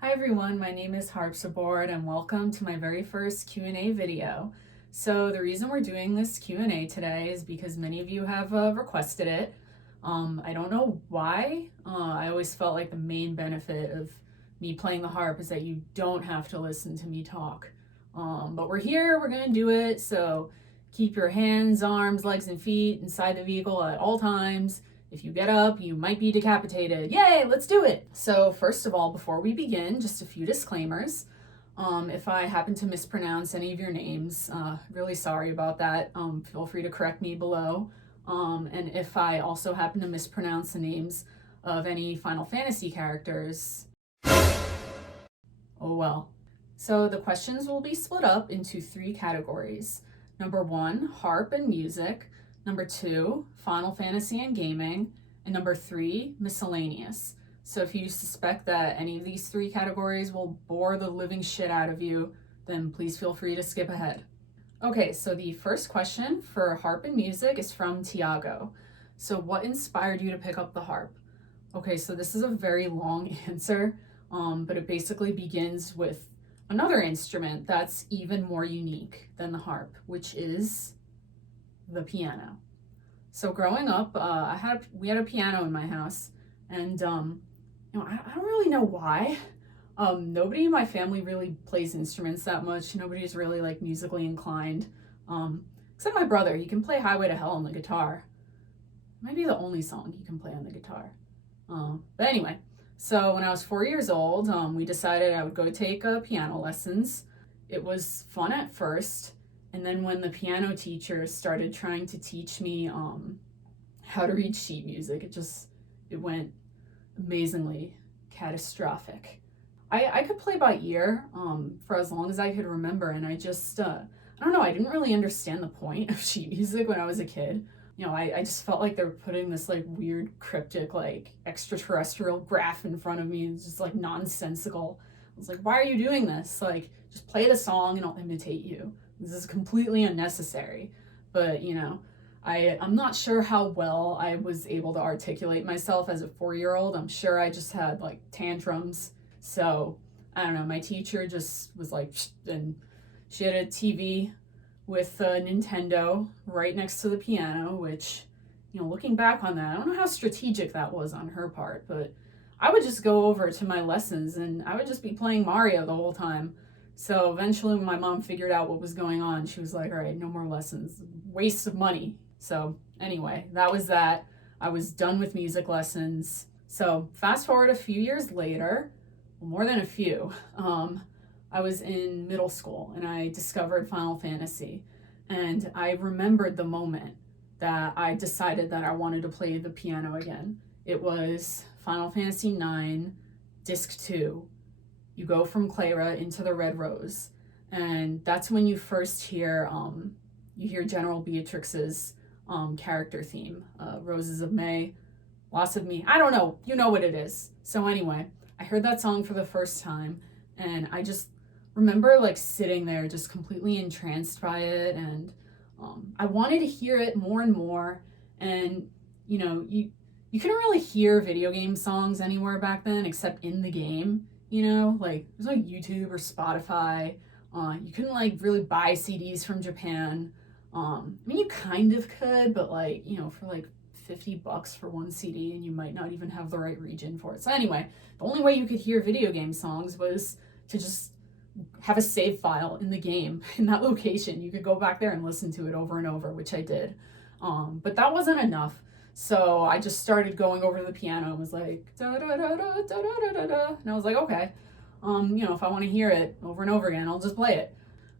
Hi everyone, my name is Harp and welcome to my very first Q&A video. So the reason we're doing this Q&A today is because many of you have requested it. I don't know why. I always felt like the main benefit of me playing the harp is that you don't have to listen to me talk. But we're here, we're gonna do it, so keep your hands, arms, legs, and feet inside the vehicle at all times. If you get up, you might be decapitated. Yay, let's do it! So first of all, before we begin, just a few disclaimers. If I happen to mispronounce any of your names, really sorry about that. Feel free to correct me below. And if I also happen to mispronounce the names of any Final Fantasy characters, oh well. So the questions will be split up into 3 categories. Number 1, harp and music. Number 2, Final Fantasy and gaming. And number 3, miscellaneous. So if you suspect that any of these 3 categories will bore the living shit out of you, then please feel free to skip ahead. Okay, so the first question for harp and music is from Tiago. So what inspired you to pick up the harp? Okay, so this is a very long answer, but it basically begins with another instrument that's even more unique than the harp, which is the piano. So growing up, we had a piano in my house, and I don't really know why. Nobody in my family really plays instruments that much. Nobody's really like musically inclined, except my brother. He can play Highway to Hell on the guitar. It might be the only song he can play on the guitar. But anyway, so when I was 4 years old, we decided I would go take piano lessons. It was fun at first. And then when the piano teacher started trying to teach me how to read sheet music, it went amazingly catastrophic. I could play by ear for as long as I could remember, and I don't know, I didn't really understand the point of sheet music when I was a kid. I just felt like they were putting this like weird cryptic like extraterrestrial graph in front of me. It's just like nonsensical. I was like, why are you doing this? Like, just play the song and I'll imitate you. This is completely unnecessary. But I'm not sure how well I was able to articulate myself as a 4-year-old. I'm sure I just had like tantrums. So I don't know, my teacher just was like, and she had a TV with a Nintendo right next to the piano, which, looking back on that, I don't know how strategic that was on her part, but I would just go over to my lessons and I would just be playing Mario the whole time. So eventually when my mom figured out what was going on, she was like, all right, no more lessons, waste of money. So anyway, that was that. I was done with music lessons. So fast forward a few years later, well, more than a few, I was in middle school and I discovered Final Fantasy. And I remembered the moment that I decided that I wanted to play the piano again. It was Final Fantasy IX, Disc 2. You go from Clara into the Red Rose. And that's when you first hear, General Beatrix's character theme, Roses of May, Loss of Me. I don't know, you know what it is. So anyway, I heard that song for the first time and I just remember like sitting there just completely entranced by it, and I wanted to hear it more and more. And you couldn't really hear video game songs anywhere back then except in the game. Like there's no YouTube or Spotify. You couldn't like really buy CDs from Japan. I mean, you kind of could, but like for like $50 for one CD, and you might not even have the right region for it. So anyway, the only way you could hear video game songs was to just have a save file in the game in that location. You could go back there and listen to it over and over, which I did. But that wasn't enough. So I just started going over to the piano and was like, da da da da da da da da. And I was like, okay, if I want to hear it over and over again, I'll just play it.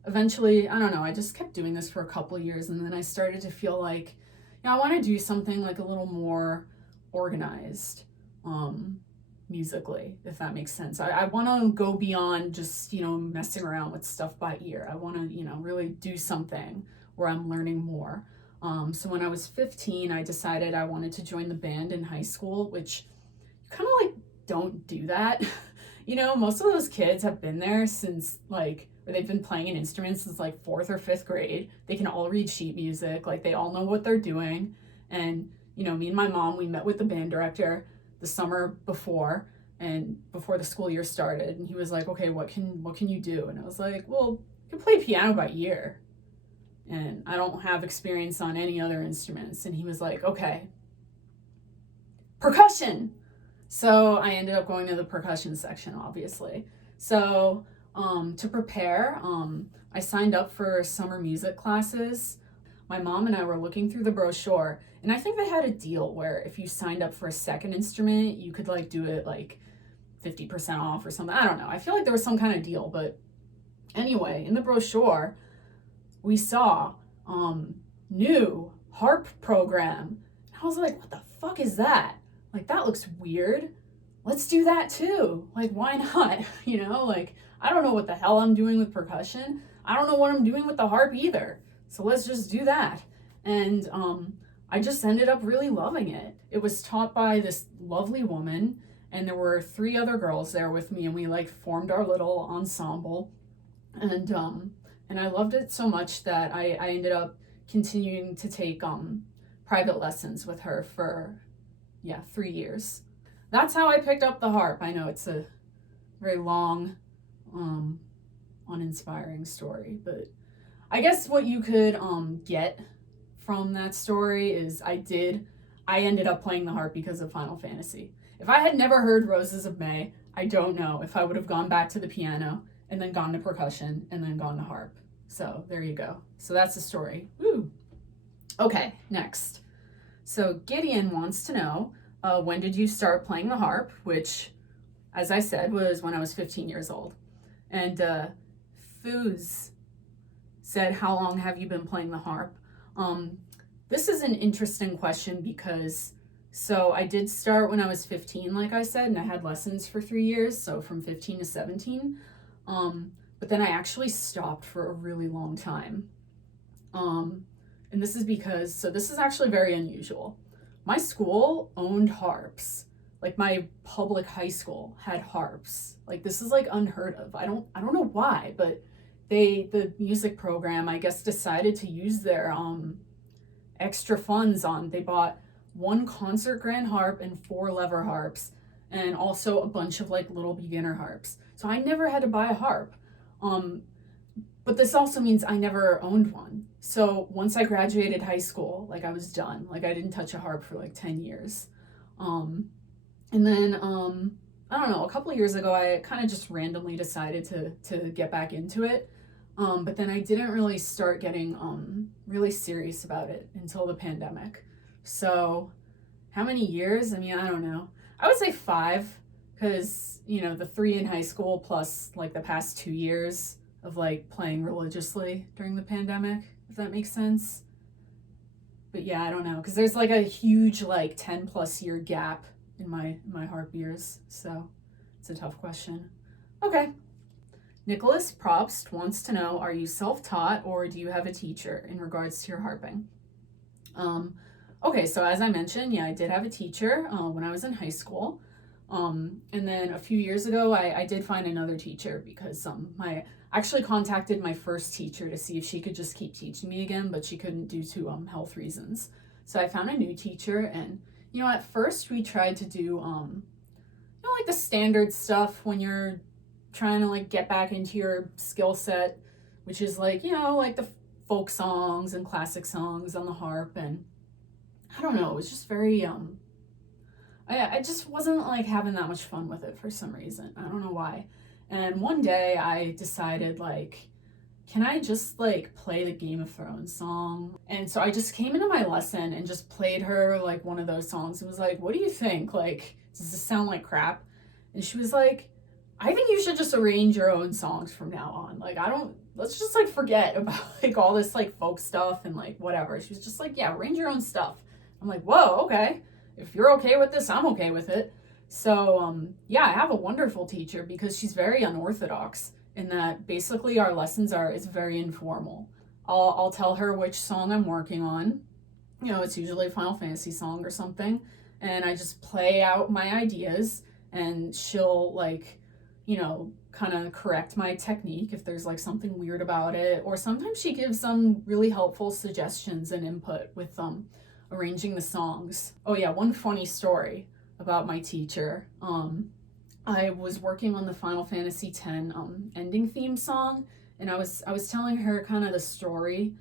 Eventually, I don't know, I just kept doing this for a couple of years, and then I started to feel like, I want to do something like a little more organized, musically, if that makes sense. I want to go beyond just, messing around with stuff by ear. I want to, really do something where I'm learning more. So when I was 15, I decided I wanted to join the band in high school, which you kind of like don't do that. Most of those kids have been there since like, or they've been playing an instrument since like 4th or 5th grade. They can all read sheet music. Like they all know what they're doing. And, me and my mom, we met with the band director the summer before, and before the school year started, and he was like, okay, what can you do? And I was like, well, you can play piano by ear, and I don't have experience on any other instruments. And he was like, okay, percussion. So I ended up going to the percussion section, obviously. So to prepare, I signed up for summer music classes. My mom and I were looking through the brochure, and I think they had a deal where if you signed up for a second instrument, you could like do it like 50% off or something. I don't know. I feel like there was some kind of deal, but anyway, in the brochure, we saw new harp program. I was like, what the fuck is that? Like, that looks weird. Let's do that too. Like, why not? You know, like, I don't know what the hell I'm doing with percussion. I don't know what I'm doing with the harp either. So let's just do that. And I just ended up really loving it. It was taught by this lovely woman, and there were 3 other girls there with me, and we like formed our little ensemble. And I loved it so much that I ended up continuing to take private lessons with her for 3 years. That's how I picked up the harp. I know it's a very long, uninspiring story, but I guess what you could get from that story is I ended up playing the harp because of Final Fantasy. If I had never heard Roses of May, I don't know if I would have gone back to the piano and then gone to percussion and then gone to harp. So there you go. So that's the story. Woo! Okay, next. So Gideon wants to know, when did you start playing the harp? Which, as I said, was when I was 15 years old. And Foos said, how long have you been playing the harp? This is an interesting question because, so I did start when I was 15, like I said, and I had lessons for 3 years, so from 15 to 17. But then I actually stopped for a really long time. And this is because, so this is actually very unusual. My school owned harps. Like my public high school had harps. Like this is like unheard of. I don't know why, but the music program, I guess, decided to use their extra funds they bought 1 concert grand harp and 4 lever harps, and also a bunch of like little beginner harps. So I never had to buy a harp. But this also means I never owned one. So once I graduated high school, like I was done. Like I didn't touch a harp for like 10 years. And then, I don't know, a couple of years ago, I kind of just randomly decided to get back into it. But then I didn't really start getting really serious about it until the pandemic. So how many years? I mean, I don't know. I would say 5, because, you know, the 3 in high school plus like the past 2 years of like playing religiously during the pandemic, if that makes sense. But yeah, I don't know, because there's like a huge like 10+ year gap in my harp years, so it's a tough question. Okay. Nicholas Probst wants to know, are you self-taught or do you have a teacher in regards to your harping? Okay, so as I mentioned, yeah, I did have a teacher when I was in high school. And then a few years ago, I did find another teacher because I actually contacted my first teacher to see if she could just keep teaching me again, but she couldn't due to health reasons. So I found a new teacher, and you know, at first we tried to do you know, like the standard stuff when you're trying to like get back into your skill set, which is like, you know, like the folk songs and classic songs on the harp. And I don't know, it was just very I just wasn't like having that much fun with it for some reason. I don't know why. And one day I decided, like, can I just like play the Game of Thrones song? And so I just came into my lesson and just played her like one of those songs and was like, what do you think? Like, does this sound like crap? And she was like, I think you should just arrange your own songs from now on. Like, let's just like forget about like all this like folk stuff and like whatever. She was just like, yeah, arrange your own stuff. I'm like, whoa, okay. If you're okay with this, I'm okay with it. So, yeah, I have a wonderful teacher because she's very unorthodox in that basically our lessons it's very informal. I'll tell her which song I'm working on. You know, it's usually a Final Fantasy song or something. And I just play out my ideas, and she'll like, you know, kind of correct my technique if there's like something weird about it. Or sometimes she gives some really helpful suggestions and input with arranging the songs. Oh yeah, one funny story about my teacher. I was working on the Final Fantasy X ending theme song, and I was telling her kind of the story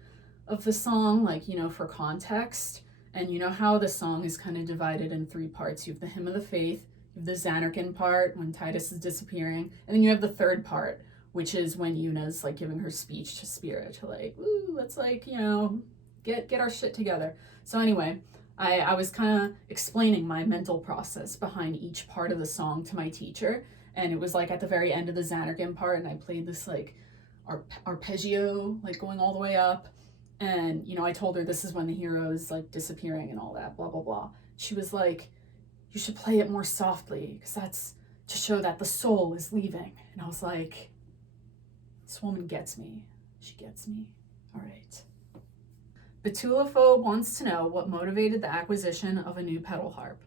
of the song, like, for context. And you know how the song is kind of divided in three parts. You have the Hymn of the Faith, you have the Xanarkand part when Tidus is disappearing, and then you have the third part, which is when Yuna's like giving her speech to Spirit to like, ooh, let's like, get our shit together. So anyway, I was kind of explaining my mental process behind each part of the song to my teacher, and it was like at the very end of the Xanarkand part, and I played this like arpeggio, like going all the way up, and I told her this is when the hero is like disappearing and all that, blah blah blah. She was like, you should play it more softly because that's to show that the soul is leaving. And I was like, this woman gets me. She gets me. All right. Betulaphobe wants to know what motivated the acquisition of a new pedal harp.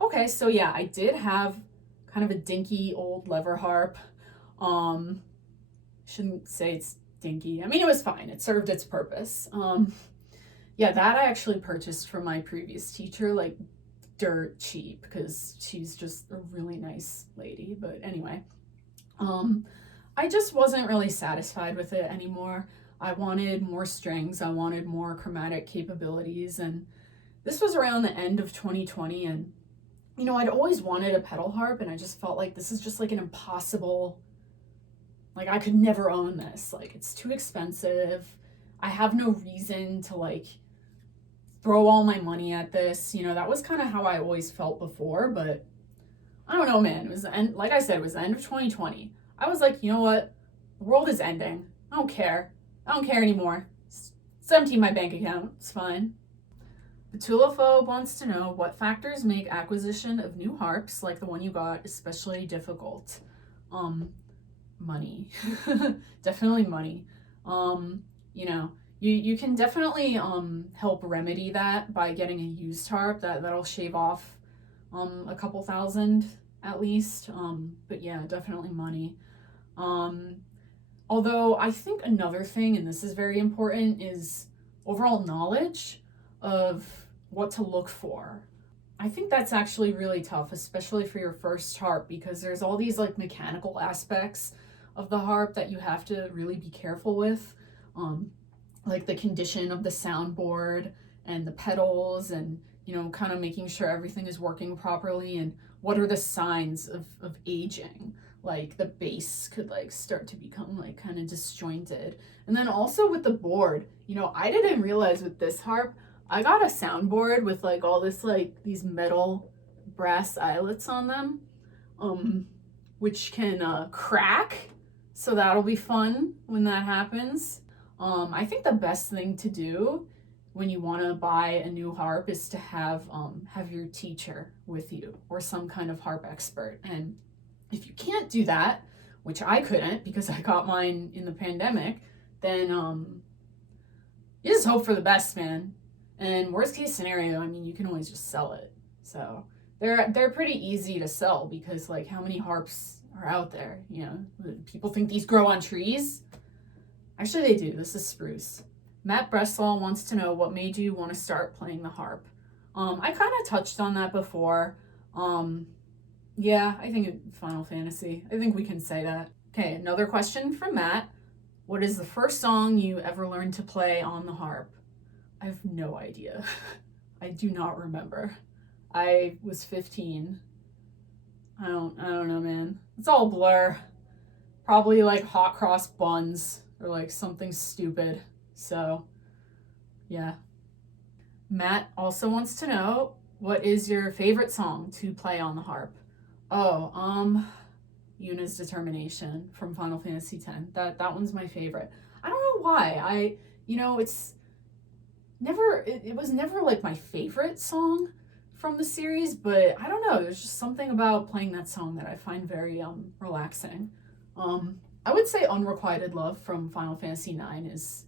Okay, so yeah, I did have kind of a dinky old lever harp. Shouldn't say it's dinky. I mean, it was fine. It served its purpose. Yeah, that I actually purchased from my previous teacher, like dirt cheap, because she's just a really nice lady. But anyway, I just wasn't really satisfied with it anymore. I wanted more strings. I wanted more chromatic capabilities. And this was around the end of 2020. And, I'd always wanted a pedal harp, and I just felt like this is just like an impossible, like I could never own this. Like it's too expensive. I have no reason to like throw all my money at this. That was kind of how I always felt before, but I don't know, man. It was, and like I said, it was the end of 2020. I was like, you know what? The world is ending. I don't care. I don't care anymore. It's empty in my bank account. It's fine. Betulaphobe wants to know what factors make acquisition of new harps, like the one you got, especially difficult. Money. Definitely money. You can definitely help remedy that by getting a used harp that'll shave off a couple thousand at least. But yeah, definitely money. Although I think another thing, and this is very important, is overall knowledge of what to look for. I think that's actually really tough, especially for your first harp, because there's all these like mechanical aspects of the harp that you have to really be careful with. Like the condition of the soundboard and the pedals, and kind of making sure everything is working properly, and what are the signs of aging. Like the bass could like start to become like kind of disjointed. And then also with the board, I didn't realize with this harp, I got a soundboard with like all this like these metal brass eyelets on them, which can crack. So that'll be fun when that happens. I think the best thing to do when you want to buy a new harp is to have your teacher with you or some kind of harp expert. And if you can't do that, which I couldn't because I got mine in the pandemic, then you just hope for the best, man. And worst case scenario, I mean, you can always just sell it. So they're pretty easy to sell because like how many harps are out there? People think these grow on trees. Actually, they do. This is spruce. Matt Breslaw wants to know what made you want to start playing the harp. I kind of touched on that before. Yeah, I think Final Fantasy. I think we can say that. Okay, another question from Matt. What is the first song you ever learned to play on the harp? I have no idea. I do not remember. I was 15. I don't know, man. It's all blur. Probably like hot cross buns or like something stupid. So, yeah. Matt also wants to know, what is your favorite song to play on the harp? Oh, Yuna's Determination from Final Fantasy X. That one's my favorite. I don't know why. It was never like my favorite song from the series, but I don't know, there's just something about playing that song that I find very relaxing. I would say Unrequited Love from Final Fantasy IX is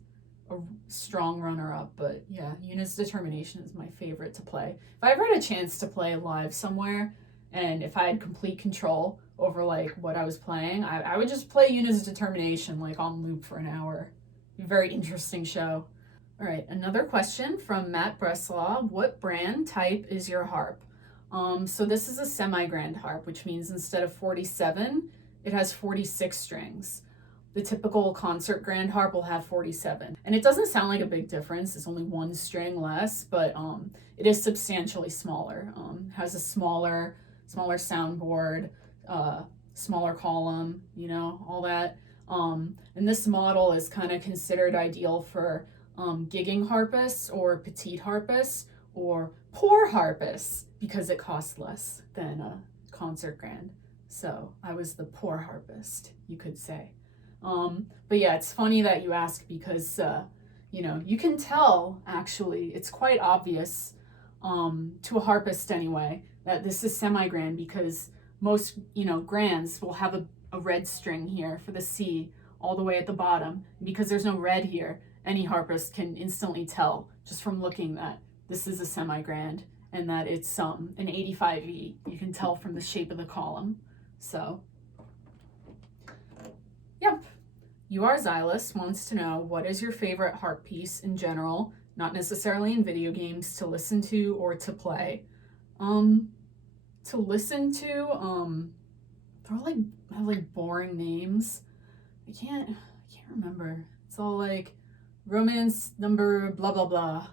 a strong runner-up, but yeah, Yuna's Determination is my favorite to play. If I ever had a chance to play live somewhere, and if I had complete control over like what I was playing, I would just play Yuna's Determination like on loop for an hour. Very interesting show. All right, another question from Matt Breslaw. What brand type is your harp? So this is a semi-grand harp, which means instead of 47, it has 46 strings. The typical concert grand harp will have 47. And it doesn't sound like a big difference. It's only one string less, but it is substantially smaller. Has a smaller soundboard, smaller column, all that. And this model is kind of considered ideal for gigging harpists or petite harpists or poor harpists because it costs less than a concert grand. So I was the poor harpist, you could say. But yeah, it's funny that you ask because, you can tell, actually, it's quite obvious to a harpist anyway, that this is semi-grand because most, grands will have a red string here for the C all the way at the bottom. And because there's no red here, any harpist can instantly tell just from looking that this is a semi-grand and that it's an 85E. You can tell from the shape of the column. So, yep. UR Xylus wants to know, what is your favorite harp piece in general, not necessarily in video games, to listen to or to play? To listen to, they're have boring names. I can't remember. It's all like romance number blah blah blah.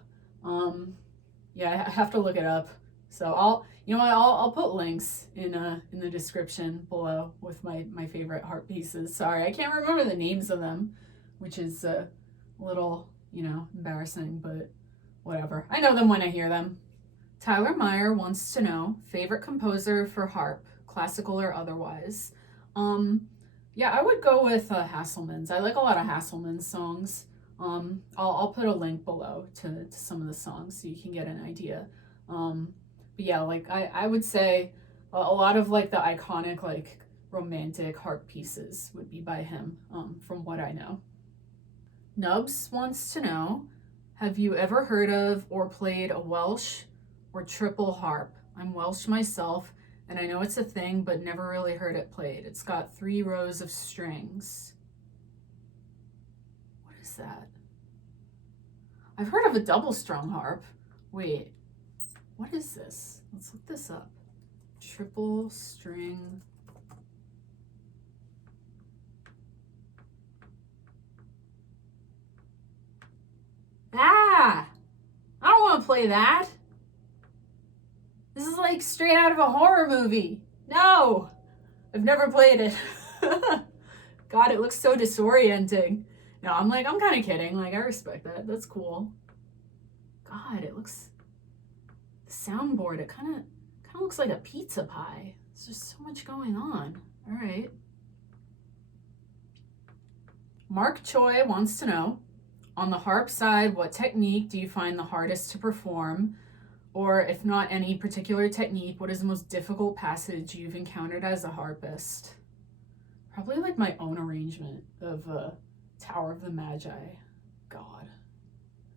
Yeah, I have to look it up. So I'll put links in the description below with my favorite harp pieces. Sorry, I can't remember the names of them, which is a little, embarrassing, but whatever. I know them when I hear them. Tyler Meyer wants to know, favorite composer for harp, classical or otherwise. Yeah, I would go with Hasselmann's. I like a lot of Hasselmann's songs. I'll put a link below to some of the songs so you can get an idea. But yeah, I would say a lot of the iconic romantic harp pieces would be by him, from what I know. Nubs wants to know, have you ever heard of or played a Welsh or triple harp? I'm Welsh myself, and I know it's a thing, but never really heard it played. It's got 3 rows of strings. What is that? I've heard of a double-strung harp. Wait, what is this? Let's look this up. Triple string. Ah! I don't want to play that. This is straight out of a horror movie. No! I've never played it. God, it looks so disorienting. No, I'm kind of kidding. I respect that. That's cool. God, it looks... The soundboard, it kind of looks like a pizza pie. There's just so much going on. All right. Mark Choi wants to know, on the harp side, what technique do you find the hardest to perform? Or if not any particular technique, what is the most difficult passage you've encountered as a harpist? Probably my own arrangement of Tower of the Magi. God,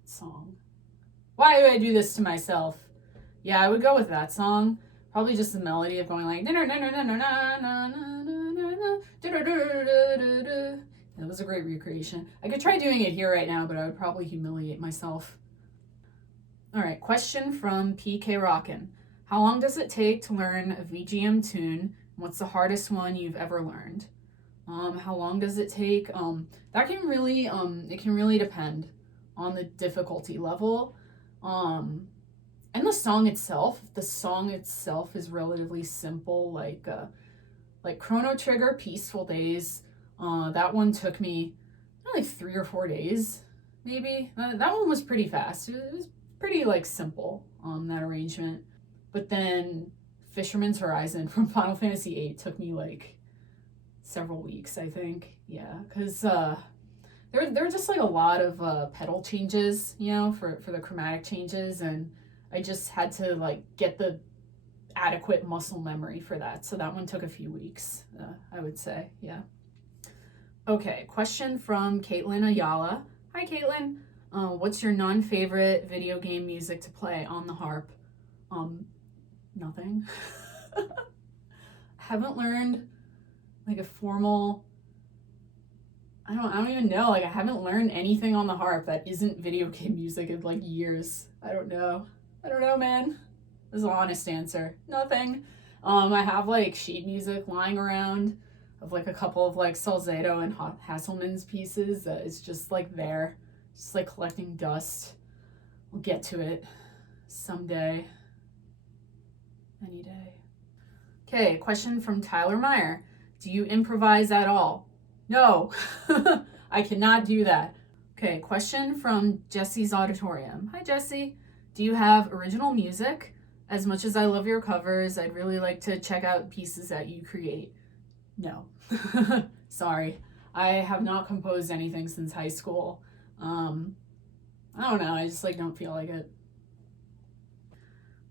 song. Why do I do this to myself? Yeah, I would go with that song. Probably just the melody of going that was a great recreation. I could try doing it here right now, but I would probably humiliate myself. All right, question from PK Rockin'. How long does it take to learn a VGM tune? What's the hardest one you've ever learned? How long does it take? That can really, it can really depend on the difficulty level. And the song itself. The song itself is relatively simple, like Chrono Trigger, Peaceful Days. That one took me 3 or 4 days, maybe. That one was pretty fast. It was pretty simple, that arrangement. But then Fisherman's Horizon from Final Fantasy VIII took me several weeks, I think. Yeah, because there were just a lot of pedal changes, for the chromatic changes, and I just had to get the adequate muscle memory for that. So that one took a few weeks, I would say. Yeah. Okay, question from Caitlin Ayala. Hi, Caitlin. What's your non-favorite video game music to play on the harp? Nothing. Haven't learned a formal... I don't even know. I haven't learned anything on the harp that isn't video game music in years. I don't know, man. This is an honest answer. Nothing. I have like sheet music lying around of like a couple of like Salzedo and Hasselman's pieces that is just like there, just like collecting dust. We'll get to it someday. Any day. Okay, question from Tyler Meyer. Do you improvise at all? No, I cannot do that. Okay, question from Jesse's Auditorium. Hi, Jesse. Do you have original music? As much as I love your covers, I'd really like to check out pieces that you create. No. Sorry. I have not composed anything since high school. I don't know. I just like don't feel like it.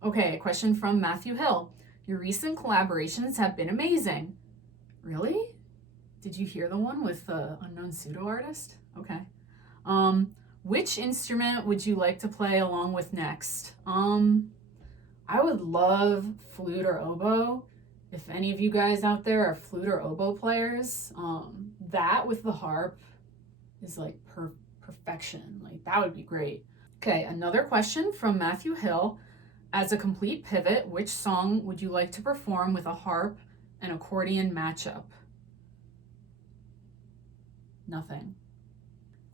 Okay, a question from Matthew Hill. Your recent collaborations have been amazing. Really? Did you hear the one with the unknown pseudo artist? Okay. Which instrument would you like to play along with next? I would love flute or oboe. If any of you guys out there are flute or oboe players, that with the harp is like perfection. Like that would be great. Okay, another question from Matthew Hill. As a complete pivot, which song would you like to perform with a harp and accordion matchup? Nothing.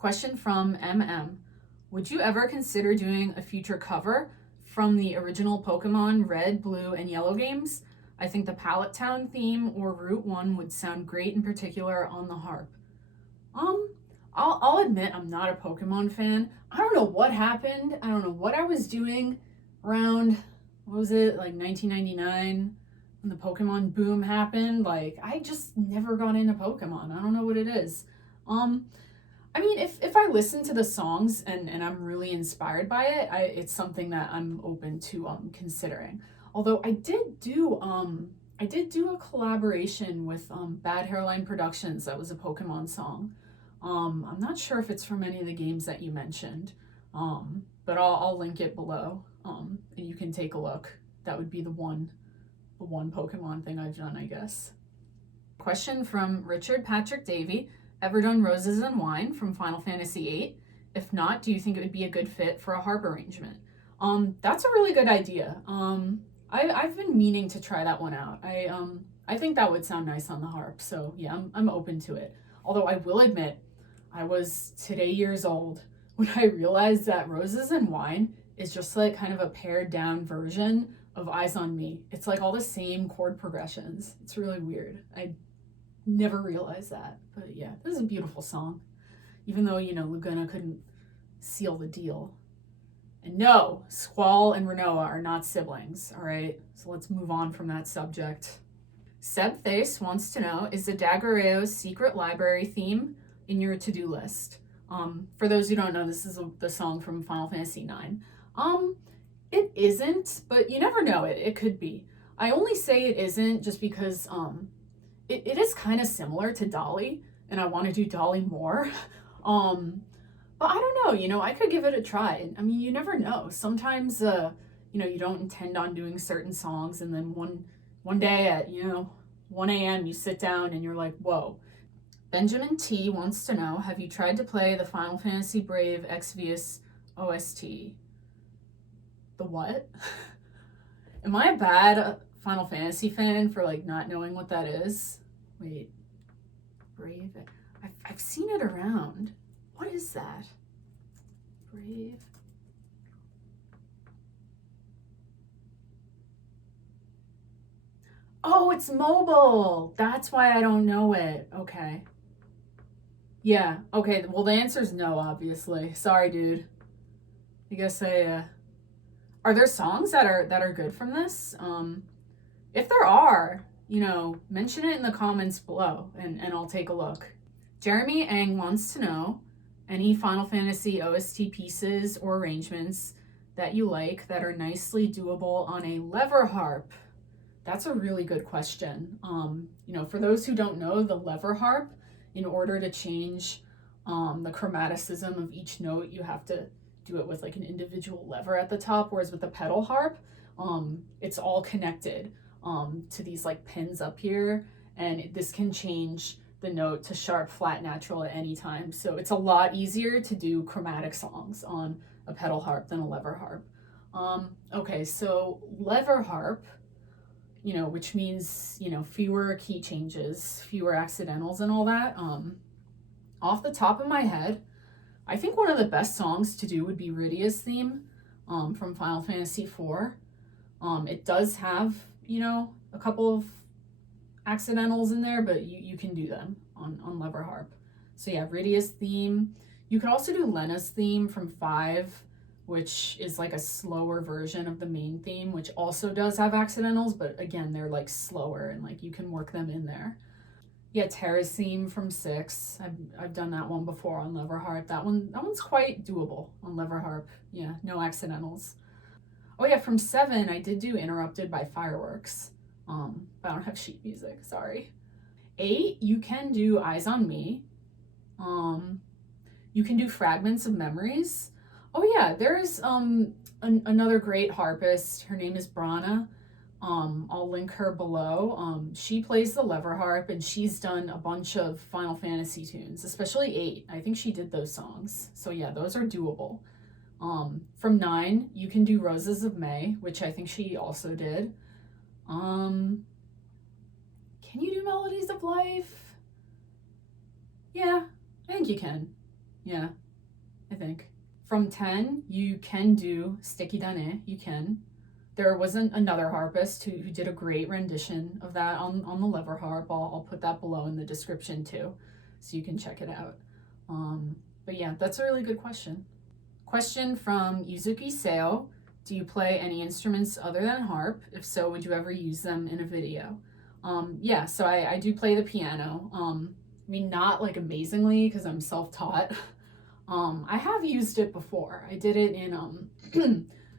Question from MM. Would you ever consider doing a future cover from the original Pokemon Red, Blue, and Yellow games? I think the Pallet Town theme or Route 1 would sound great, in particular on the harp. I'll admit I'm not a Pokemon fan. I don't know what happened. I don't know what I was doing around, what was it, like 1999 when the Pokemon boom happened. Like, I just never got into Pokemon. I don't know what it is. I mean, if I listen to the songs and I'm really inspired by it, it's something that I'm open to considering. Although I did do a collaboration with Bad Hairline Productions. That was a Pokemon song. I'm not sure if it's from any of the games that you mentioned, but I'll link it below, and you can take a look. That would be the one Pokemon thing I've done, I guess. Question from Richard Patrick Davey. Ever done Roses and Wine from Final Fantasy VIII? If not, do you think it would be a good fit for a harp arrangement? That's a really good idea. I've been meaning to try that one out. I think that would sound nice on the harp. So yeah, I'm open to it. Although I will admit, I was today years old when I realized that Roses and Wine is just like kind of a pared down version of Eyes on Me. It's like all the same chord progressions. It's really weird. I never realized that. But yeah, this is a beautiful song. Even though, Laguna couldn't seal the deal. And no, Squall and Renoa are not siblings, all right? So let's move on from that subject. Seb Thace wants to know, is the Daggereo's secret library theme in your to-do list? For those who don't know, this is the song from Final Fantasy IX. It isn't, but you never know, it could be. I only say it isn't just because it is kind of similar to Dolly, and I want to do Dolly more. But I don't know, I could give it a try. I mean, you never know. Sometimes, you don't intend on doing certain songs, and then one day at, 1 a.m. you sit down and you're like, whoa. Benjamin T wants to know, have you tried to play the Final Fantasy Brave Exvius OST? The what? Am I a bad Final Fantasy fan for like not knowing what that is? Wait, Brave. I've seen it around. What is that? Brave. Oh, it's mobile. That's why I don't know it. Okay. Yeah. Okay. Well, the answer is no, obviously. Sorry, dude. I guess are there songs that are good from this? If there are, mention it in the comments below and I'll take a look. Jeremy Ang wants to know any Final Fantasy OST pieces or arrangements that you like that are nicely doable on a lever harp. That's a really good question. For those who don't know, the lever harp, in order to change the chromaticism of each note, you have to do it with like an individual lever at the top, whereas with the pedal harp, it's all connected to these like pins up here, and this can change the note to sharp, flat, natural at any time. So it's a lot easier to do chromatic songs on a pedal harp than a lever harp. Okay, so lever harp, which means, fewer key changes, fewer accidentals and all that. Off the top of my head, I think one of the best songs to do would be Rydia's theme, from Final Fantasy IV. It does have, a couple of accidentals in there, but you can do them on lever harp. So yeah, Rydia's theme. You could also do Lena's theme from 5, which is like a slower version of the main theme, which also does have accidentals, but again, they're like slower and like you can work them in there. Yeah, Terra's theme from 6. I've done that one before on lever harp. That one's quite doable on lever harp. Yeah, no accidentals. Oh yeah, from 7, I did do Interrupted by Fireworks. But I don't have sheet music, sorry. 8, you can do Eyes on Me. You can do Fragments of Memories. Oh yeah, there's another great harpist. Her name is Brana. I'll link her below. She plays the lever harp and she's done a bunch of Final Fantasy tunes, especially 8. I think she did those songs. So yeah, those are doable. From 9, you can do Roses of May, which I think she also did. Can you do Melodies of Life? Yeah, I think you can. Yeah, I think. From 10, you can do Sticky Dane. You can. There wasn't another harpist who did a great rendition of that on the lever harp. I'll put that below in the description too, so you can check it out. But yeah, that's a really good question. Question from Yuzuki Seo. Do you play any instruments other than harp? If so, would you ever use them in a video? Yeah, so I do play the piano. I mean, not like amazingly because I'm self-taught. I have used it before. I did it in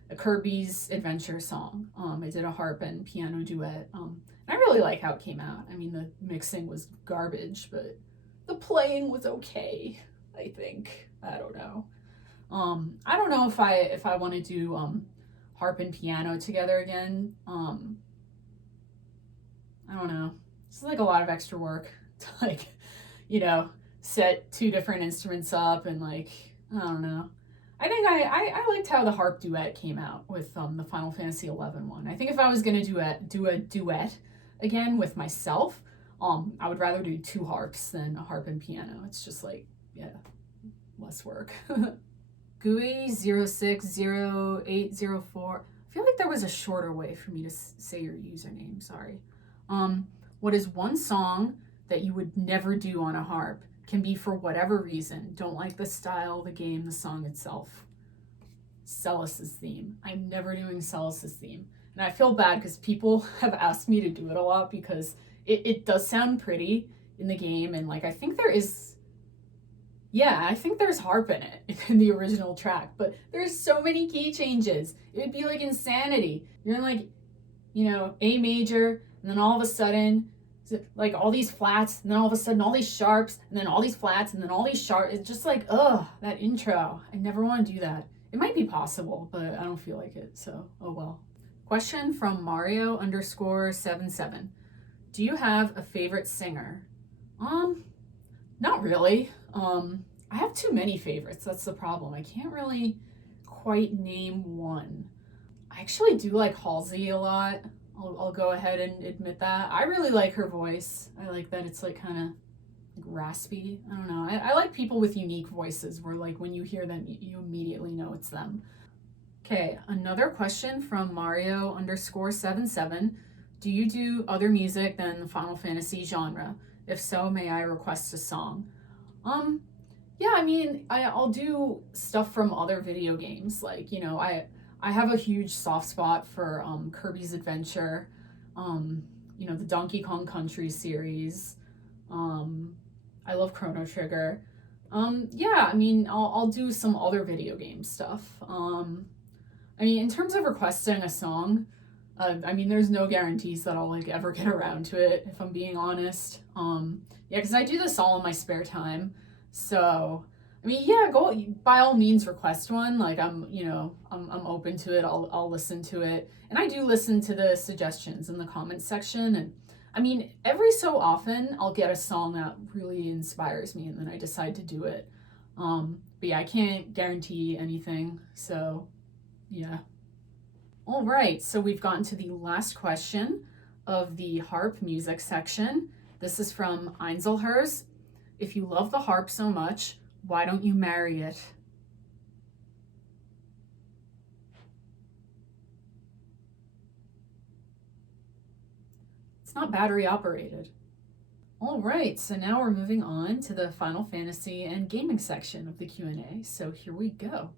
a Kirby's Adventure song. I did a harp and piano duet. And I really like how it came out. I mean, the mixing was garbage, but the playing was okay, I think. I don't know. I don't know if I want to do harp and piano together again. I don't know. It's like a lot of extra work to like, set 2 different instruments up and like, I don't know. I think I liked how the harp duet came out with the Final Fantasy XI one. I think if I was gonna do a duet again with myself, I would rather do 2 harps than a harp and piano. It's just like, yeah, less work. GUI060804. I feel like there was a shorter way for me to say your username, sorry. What is one song that you would never do on a harp? Can be for whatever reason. Don't like the style, the game, the song itself. Celis's theme. I'm never doing Celis's theme. And I feel bad because people have asked me to do it a lot because it does sound pretty in the game. And like, I think there's harp in it in the original track, but there's so many key changes. It would be like insanity. You're in like, A major, and then all of a sudden, like all these flats, and then all of a sudden all these sharps, and then all these flats, and then all these sharps. It's just like, ugh, that intro. I never want to do that. It might be possible, but I don't feel like it, so oh well. Question from Mario_77. Do you have a favorite singer? Not really. I have too many favorites, that's the problem. I can't really quite name one. I actually do like Halsey a lot. I'll go ahead and admit that. I really like her voice. I like that it's like kind of raspy. I don't know. I like people with unique voices where like when you hear them, you immediately know it's them. Okay, another question from Mario_77. Do you do other music than the Final Fantasy genre? If so, may I request a song? Yeah, I mean, I'll do stuff from other video games. Like, I have a huge soft spot for Kirby's Adventure, the Donkey Kong Country series. I love Chrono Trigger. Yeah, I mean, I'll do some other video game stuff. I mean, in terms of requesting a song, I mean, there's no guarantees that I'll like ever get around to it, if I'm being honest. Yeah, because I do this all in my spare time. So, I mean, yeah, go by all means request one. Like I'm open to it. I'll listen to it. And I do listen to the suggestions in the comments section. And I mean, every so often I'll get a song that really inspires me and then I decide to do it. But yeah, I can't guarantee anything. So, yeah. All right, so we've gotten to the last question of the harp music section. This is from Einzelhers. If you love the harp so much, why don't you marry it? It's not battery operated. All right, so now we're moving on to the Final Fantasy and gaming section of the Q&A. So here we go.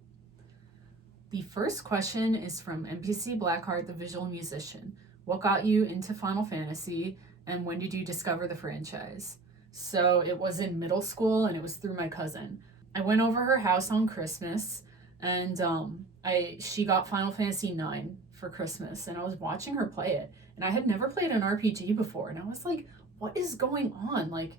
The first question is from NPC Blackheart, the visual musician. What got you into Final Fantasy, and when did you discover the franchise? So it was in middle school, and it was through my cousin. I went over her house on Christmas, and she got Final Fantasy IX for Christmas, and I was watching her play it, and I had never played an RPG before, and I was like, what is going on? Like,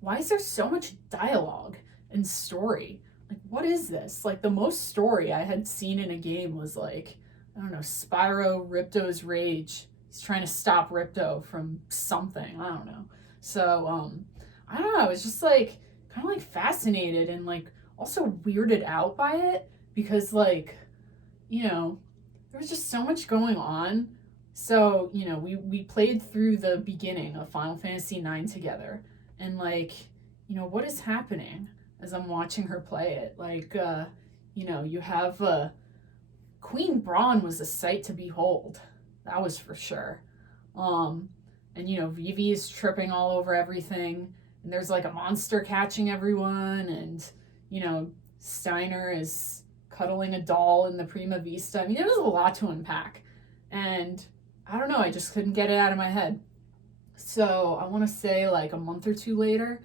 why is there so much dialogue and story? Like, what is this? Like, the most story I had seen in a game was like, I don't know, Spyro Ripto's Rage. He's trying to stop Ripto from something. I don't know. So, I don't know. I was just like, kind of like fascinated and like also weirded out by it because, like, you know, there was just so much going on. So, you know, we played through the beginning of Final Fantasy IX together. And, like, you know, what is happening as I'm watching her play it? Like, you know, you have Queen Braun was a sight to behold. That was for sure. And, you know, Vivi is tripping all over everything. And there's, like, a monster catching everyone. And, you know, Steiner is cuddling a doll in the Prima Vista. I mean, there was a lot to unpack. And I don't know, I just couldn't get it out of my head. So I want to say like a month or two later,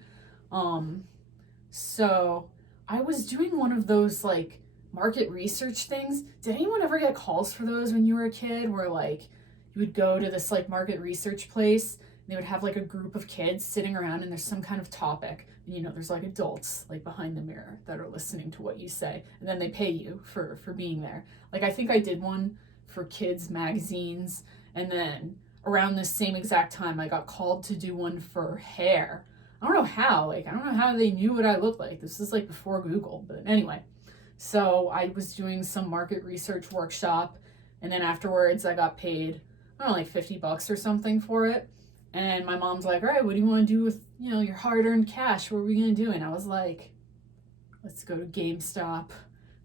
so I was doing one of those like market research things. Did anyone ever get calls for those when you were a kid where like you would go to this like market research place and they would have like a group of kids sitting around and there's some kind of topic and you know there's like adults like behind the mirror that are listening to what you say and then they pay you for being there. Like I think I did one for kids magazines. And then around this same exact time, I got called to do one for hair. I don't know how. Like, I don't know how they knew what I looked like. This is like before Google. But anyway, so I was doing some market research workshop. And then afterwards, I got paid, I don't know, like $50 or something for it. And my mom's like, all right, what do you want to do with, you know, your hard-earned cash? What are we going to do? And I was like, let's go to GameStop.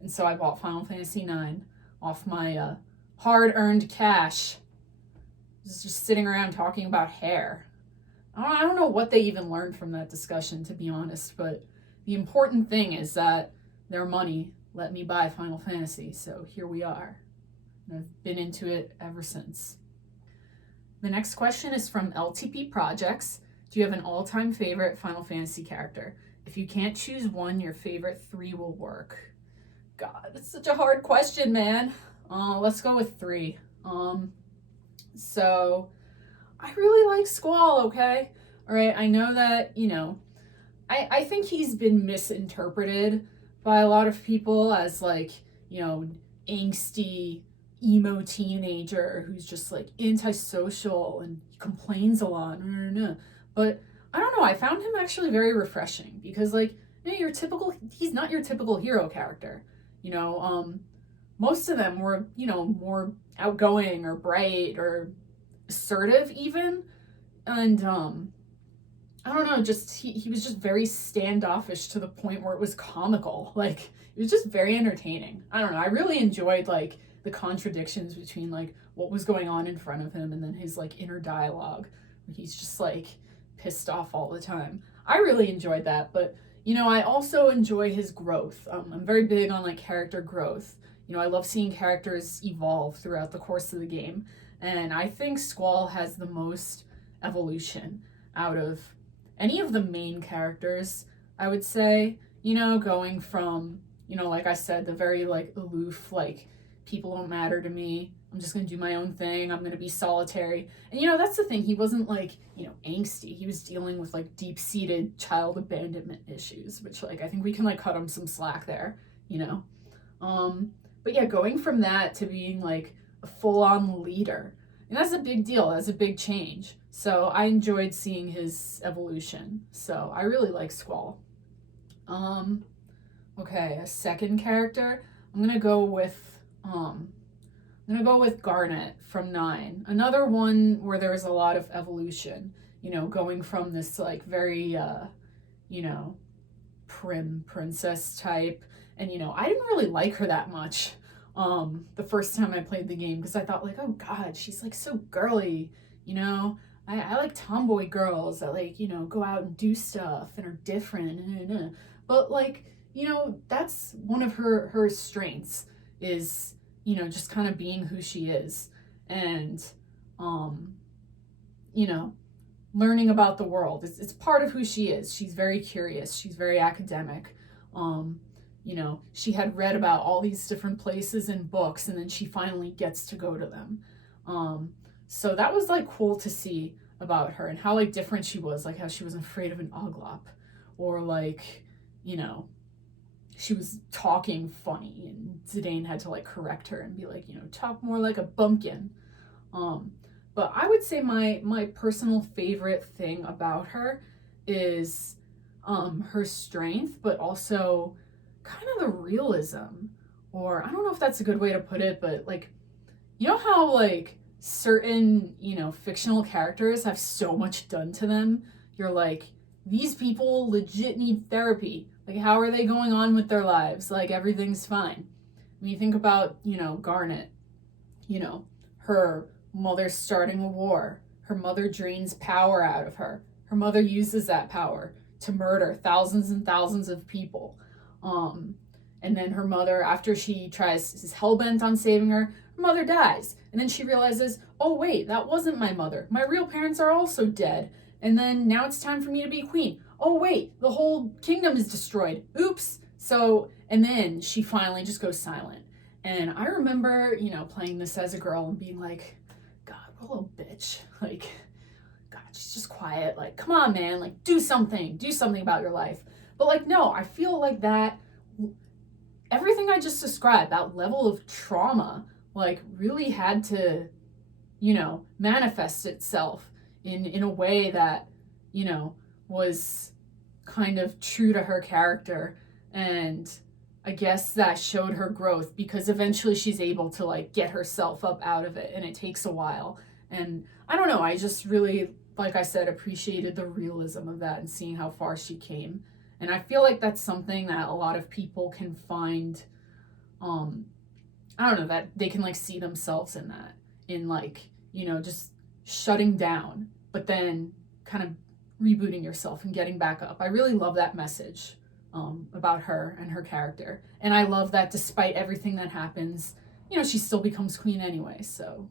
And so I bought Final Fantasy IX off my hard-earned cash. Just sitting around talking about hair. I don't know what they even learned from that discussion, to be honest, but the important thing is that their money let me buy Final Fantasy, so here we are. And I've been into it ever since. The next question is from LTP Projects. Do you have an all-time favorite Final Fantasy character? If you can't choose one, your favorite 3 will work. God, it's such a hard question, man. Let's go with 3. So I really like Squall, okay? All right, I know that, you know, I think he's been misinterpreted by a lot of people as like, you know, angsty, emo teenager who's just like antisocial and complains a lot. But I don't know, I found him actually very refreshing because like, you know, he's not your typical hero character. You know, most of them were, you know, more outgoing or bright or assertive even. And I don't know, just he was just very standoffish to the point where it was comical. Like it was just very entertaining. I don't know, I really enjoyed like the contradictions between like what was going on in front of him and then his like inner dialogue where he's just like pissed off all the time. I really enjoyed that, but you know, I also enjoy his growth. I'm very big on like character growth. You know, I love seeing characters evolve throughout the course of the game. And I think Squall has the most evolution out of any of the main characters, I would say. You know, going from, you know, like I said, the very like aloof, like people don't matter to me. I'm just going to do my own thing. I'm going to be solitary. And, you know, that's the thing. He wasn't like, you know, angsty. He was dealing with like deep-seated child abandonment issues, which like I think we can like cut him some slack there, you know. But yeah, going from that to being like a full-on leader, and that's a big deal. That's a big change. So I enjoyed seeing his evolution. So I really like Squall. Okay, a second character. I'm gonna go with I'm gonna go with Garnet from 9. Another one where there was a lot of evolution, you know, going from this like very, you know, prim princess type. And, you know, I didn't really like her that much the first time I played the game because I thought like, oh God, she's like so girly, you know? I like tomboy girls that like, you know, go out and do stuff and are different. But like, you know, that's one of her strengths is, you know, just kind of being who she is and, you know, learning about the world. It's part of who she is. She's very curious. She's very academic. You know, she had read about all these different places in books and then she finally gets to go to them. So that was like cool to see about her and how like different she was, like how she wasn't afraid of an oglop or like, you know, she was talking funny and Zidane had to like correct her and be like, you know, talk more like a bumpkin. But I would say my personal favorite thing about her is her strength, but also kind of the realism. Or I don't know if that's a good way to put it, but like, you know how like certain, you know, fictional characters have so much done to them? You're like, these people legit need therapy. Like, how are they going on with their lives? Like, everything's fine. When you think about, you know, Garnet, you know, her mother starting a war. Her mother drains power out of her. Her mother uses that power to murder thousands and thousands of people. And then her mother, after she is hell-bent on saving her, her mother dies. And then she realizes, oh wait, that wasn't my mother. My real parents are also dead. And then now it's time for me to be queen. Oh wait, the whole kingdom is destroyed. Oops. So, and then she finally just goes silent. And I remember, you know, playing this as a girl and being like, God, what a little bitch. Like, God, she's just quiet. Like, come on, man. Like, do something about your life. But like, no, I feel like that, everything I just described, that level of trauma, like really had to, you know, manifest itself in a way that, you know, was kind of true to her character. And I guess that showed her growth because eventually she's able to like get herself up out of it and it takes a while. And I don't know, I just really, like I said, appreciated the realism of that and seeing how far she came. And I feel like that's something that a lot of people can find, I don't know, that they can like see themselves in that, in like, you know, just shutting down, but then kind of rebooting yourself and getting back up. I really love that message about her and her character. And I love that despite everything that happens, you know, she still becomes queen anyway, so.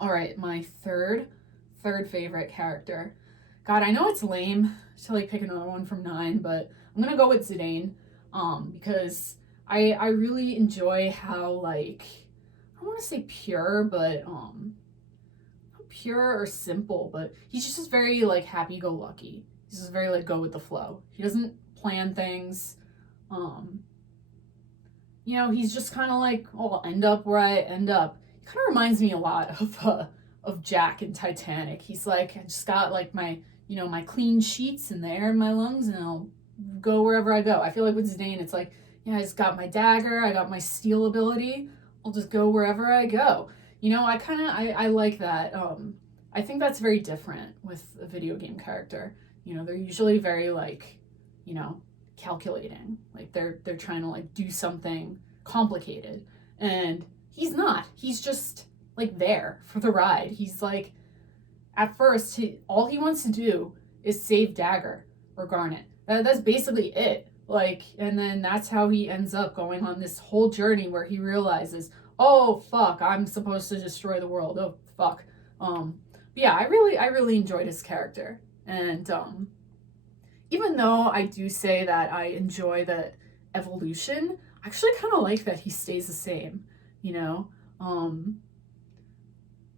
All right, my third favorite character. God, I know it's lame to like pick another one from 9, but I'm gonna go with Zidane, because I really enjoy how like, I don't want to say pure, but not pure or simple, but he's just very like happy-go-lucky. He's just very like go with the flow. He doesn't plan things. You know, he's just kind of like, oh, I'll end up where I end up. He kind of reminds me a lot of Jack in Titanic. He's like, I just got like my, you know, my clean sheets and the air in my lungs and I'll go wherever I go. I feel like with Zidane, it's like, yeah, I just got my dagger, I got my steel ability, I'll just go wherever I go. You know, I like that. I think that's very different with a video game character. You know, they're usually very like, you know, calculating. Like they're trying to like do something complicated. And he's not. He's just like there for the ride. He's like, at first, all he wants to do is save Dagger or Garnet. That's basically it. Like, and then that's how he ends up going on this whole journey where he realizes, oh fuck, I'm supposed to destroy the world. Oh fuck. But yeah, I really enjoyed his character. And even though I do say that I enjoy that evolution, I actually kind of like that he stays the same, you know?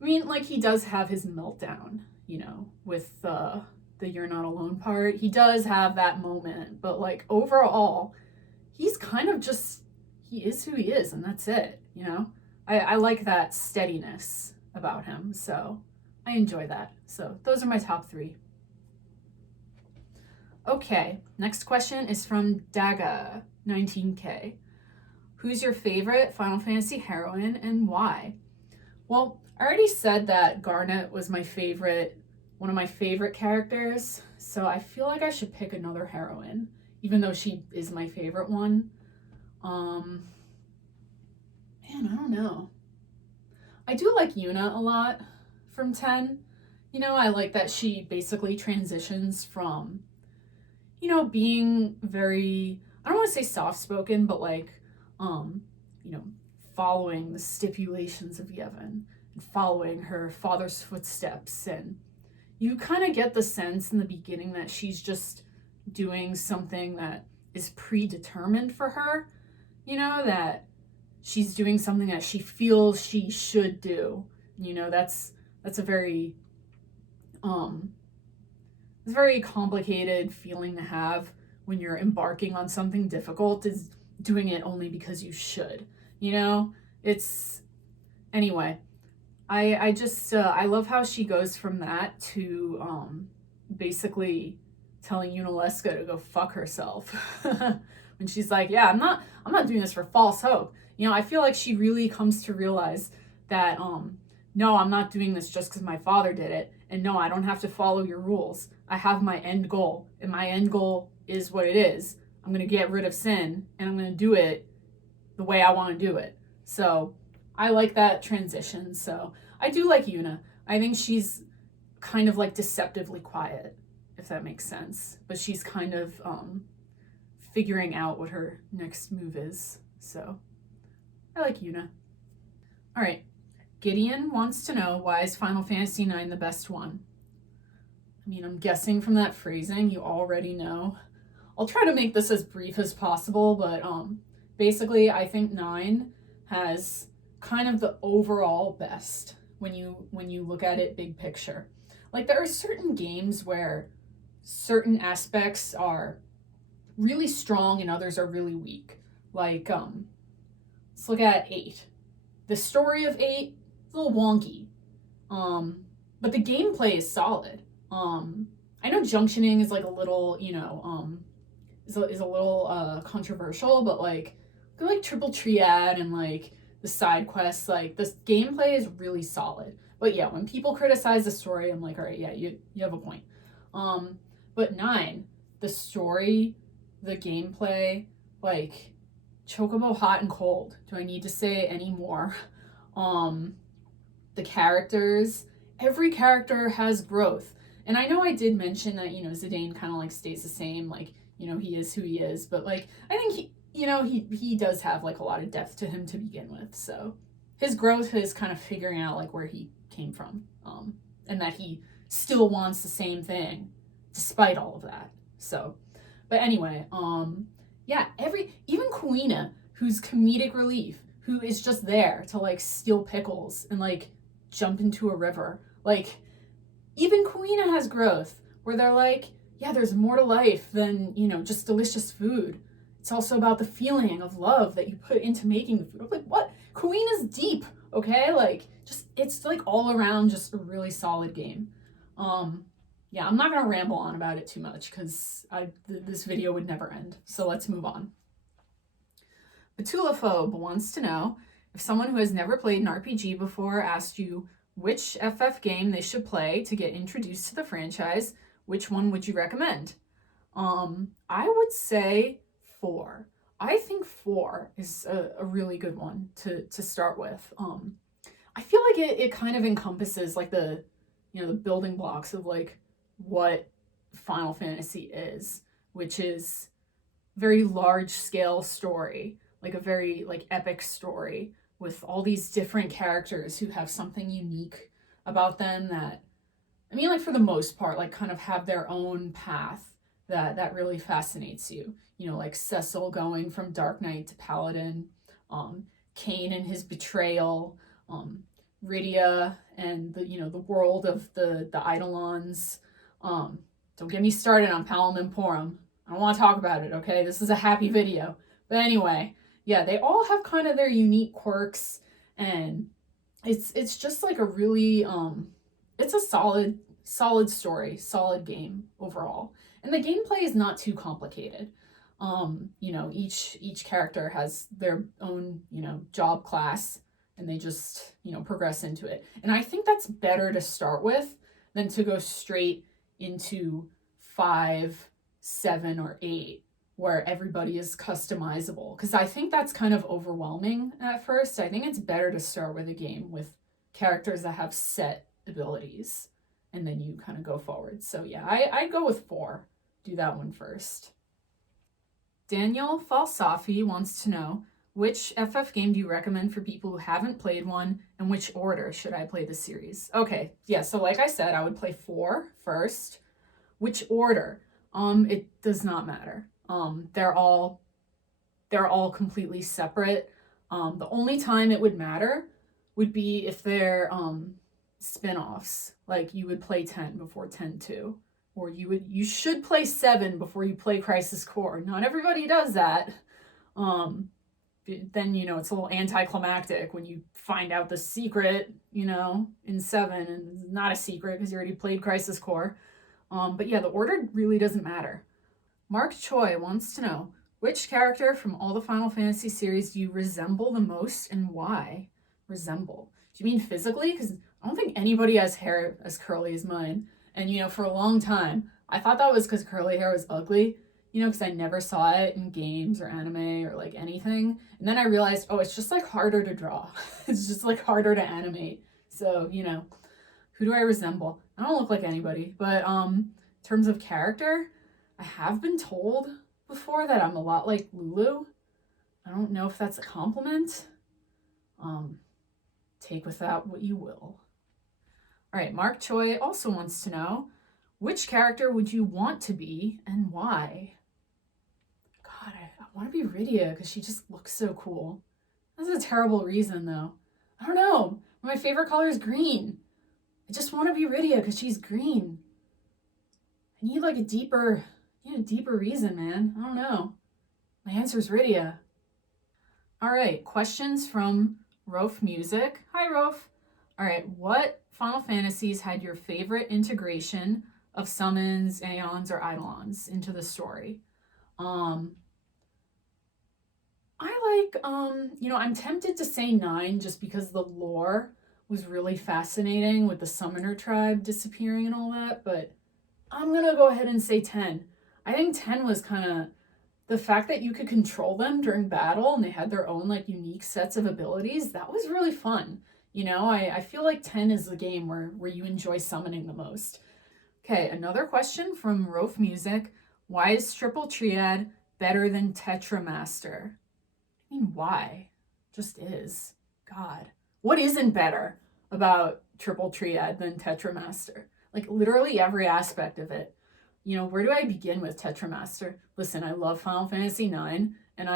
I mean, like, he does have his meltdown, you know, with the you're not alone part. He does have that moment, but, like, overall, he's kind of just, he is who he is, and that's it, you know? I like that steadiness about him, so I enjoy that. So those are my top 3. Okay, next question is from Daga, 19K. Who's your favorite Final Fantasy heroine and why? Well, I already said that Garnet was one of my favorite characters, so I feel like I should pick another heroine, even though she is my favorite one. Man, I don't know. I do like Yuna a lot from 10. I like that she basically transitions from, being very, I don't want to say soft-spoken, but like, you know, following the stipulations of Yevon and following her father's footsteps. And you kind of get the sense in the beginning that she's just doing something that is predetermined for her, that she's doing something that she feels she should do. That's a very it's a very complicated feeling to have when you're embarking on something difficult, is doing it only because you should. It's anyway. I just I love how she goes from that to basically telling Unalesca to go fuck herself. When she's like, yeah, I'm not doing this for false hope. I feel like she really comes to realize that no, I'm not doing this just because my father did it, and no, I don't have to follow your rules. I have my end goal, and my end goal is what it is. I'm going to get rid of sin, and I'm going to do it the way I want to do it. So I like that transition. So I do like Yuna. I think she's kind of like deceptively quiet, if that makes sense. But she's kind of figuring out what her next move is. So I like Yuna. All right. Gideon wants to know, why is Final Fantasy IX the best one? I mean, I'm guessing from that phrasing you already know. I'll try to make this as brief as possible, but basically I think 9 has kind of the overall best when you look at it big picture. Like, there are certain games where certain aspects are really strong and others are really weak. Like, let's look at 8. The story of 8 is a little wonky, but the gameplay is solid. I know junctioning is like a little, is a little controversial, but like triple triad and like the side quests, like this gameplay is really solid. But yeah, when people criticize the story, I'm like, all right, yeah, you have a point. But 9, the story, the gameplay, like Chocobo hot and cold. Do I need to say any more? The characters, every character has growth. And I know I did mention that, Zidane kind of like stays the same, like, he is who he is, but like, I think he does have like a lot of depth to him to begin with. So his growth is kind of figuring out like where he came from, and that he still wants the same thing despite all of that. So, but anyway, yeah, even Kuina, who's comedic relief, who is just there to like steal pickles and like jump into a river, like even Kuina has growth where they're like, yeah, there's more to life than, just delicious food. It's also about the feeling of love that you put into making the food. I'm like, what? Kuina's deep, okay? Like, just, it's like all around just a really solid game. Yeah, I'm not gonna ramble on about it too much because this video would never end. So let's move on. Batulaphobe wants to know, if someone who has never played an RPG before asked you which FF game they should play to get introduced to the franchise, which one would you recommend? I would say 4. I think 4 is a really good one to start with. I feel like it kind of encompasses like the building blocks of like what Final Fantasy is, which is very large scale story, like a very like epic story with all these different characters who have something unique about them that, I mean, like for the most part, like kind of have their own path that really fascinates you. Like Cecil going from Dark Knight to Paladin, Kain and his betrayal, Rydia and the world of the Eidolons. Don't get me started on Palom Emporum. I don't want to talk about it, okay? This is a happy video. But anyway, yeah, they all have kind of their unique quirks, and it's just like a really it's a solid story, solid game overall. And the gameplay is not too complicated. Each character has their own, job class, and they just, progress into it. And I think that's better to start with than to go straight into 5, 7, or 8, where everybody is customizable. Because I think that's kind of overwhelming at first. I think it's better to start with a game with characters that have set abilities, and then you kind of go forward. So yeah, I go with 4. Do that one first. Daniel Falsafi wants to know, which FF game do you recommend for people who haven't played one, and which order should I play the series? Okay, yeah, so like I said, I would play 4 first. Which order? It does not matter. They're all completely separate. The only time it would matter would be if they're spin-offs. Like you would play 10 before 10-2. Or you should play 7 before you play Crisis Core. Not everybody does that. Then, it's a little anticlimactic when you find out the secret, in 7, and it's not a secret because you already played Crisis Core. But yeah, the order really doesn't matter. Mark Choi wants to know, which character from all the Final Fantasy series do you resemble the most, and why? Resemble. Do you mean physically? Because I don't think anybody has hair as curly as mine. And, for a long time, I thought that was because curly hair was ugly, because I never saw it in games or anime or, like, anything. And then I realized, it's just, like, harder to draw. It's just, like, harder to animate. So, who do I resemble? I don't look like anybody. But in terms of character, I have been told before that I'm a lot like Lulu. I don't know if that's a compliment. Take with that what you will. All right, Mark Choi also wants to know, which character would you want to be and why? God, I want to be Rydia because she just looks so cool. That's a terrible reason, though. I don't know. My favorite color is green. I just want to be Rydia because she's green. I need like a deeper reason, man. I don't know. My answer is Rydia. All right, questions from Rof Music. Hi, Rof. All right, what Final Fantasies had your favorite integration of summons, aeons, or eidolons into the story? I like, I'm tempted to say 9 just because the lore was really fascinating with the summoner tribe disappearing and all that, but I'm gonna go ahead and say 10. I think 10 was kind of the fact that you could control them during battle and they had their own like unique sets of abilities. That was really fun. I feel like 10 is the game where you enjoy summoning the most. Okay, another question from Rof Music. Why is Triple Triad better than Tetramaster? I mean, why? Just is. God. What isn't better about Triple Triad than Tetramaster? Like literally every aspect of it. Where do I begin with Tetramaster? Listen, I love Final Fantasy IX, and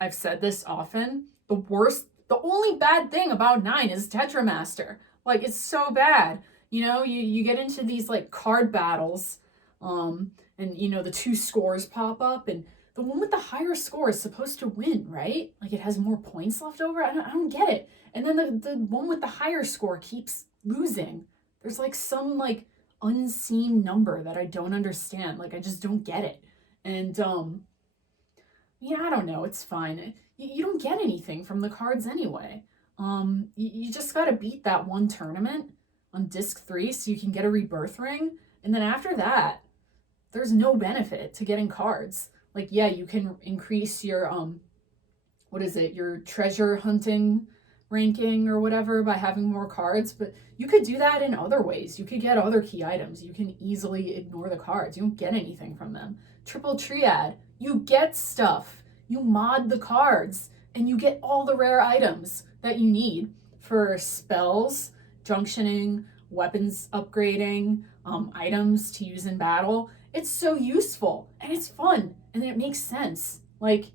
I've said this often. The only bad thing about 9 is Tetramaster. Like, it's so bad. You get into these, like, card battles, and, the 2 scores pop up, and the one with the higher score is supposed to win, right? Like, it has more points left over? I don't get it. And then the one with the higher score keeps losing. There's, like, some, like, unseen number that I don't understand. Like, I just don't get it. And, I don't know. It's fine. You don't get anything from the cards anyway. You just got to beat that one tournament on disc 3 so you can get a rebirth ring. And then after that, there's no benefit to getting cards. Like, yeah, you can increase your, your treasure hunting ranking or whatever by having more cards, but you could do that in other ways. You could get other key items. You can easily ignore the cards. You don't get anything from them. Triple Triad, you get stuff. You mod the cards and you get all the rare items that you need for spells, junctioning, weapons upgrading, items to use in battle. It's so useful and it's fun and it makes sense. Like,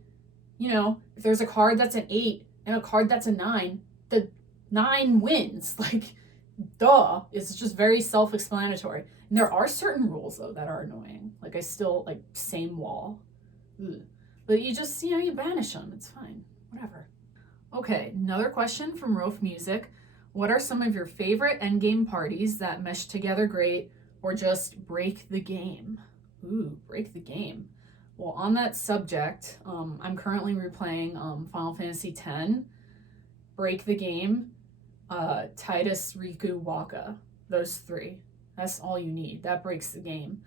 if there's a card that's an 8 and a card that's a 9, the 9 wins. Like, duh. It's just very self-explanatory. And there are certain rules, though, that are annoying. Like, I still, like, same wall. Ugh. But you just, you banish them. It's fine. Whatever. Okay, another question from Rof Music. What are some of your favorite endgame parties that mesh together great or just break the game? Ooh, break the game. Well, on that subject, I'm currently replaying Final Fantasy X, Break the Game, Titus, Riku, Waka. Those three. That's all you need. That breaks the game.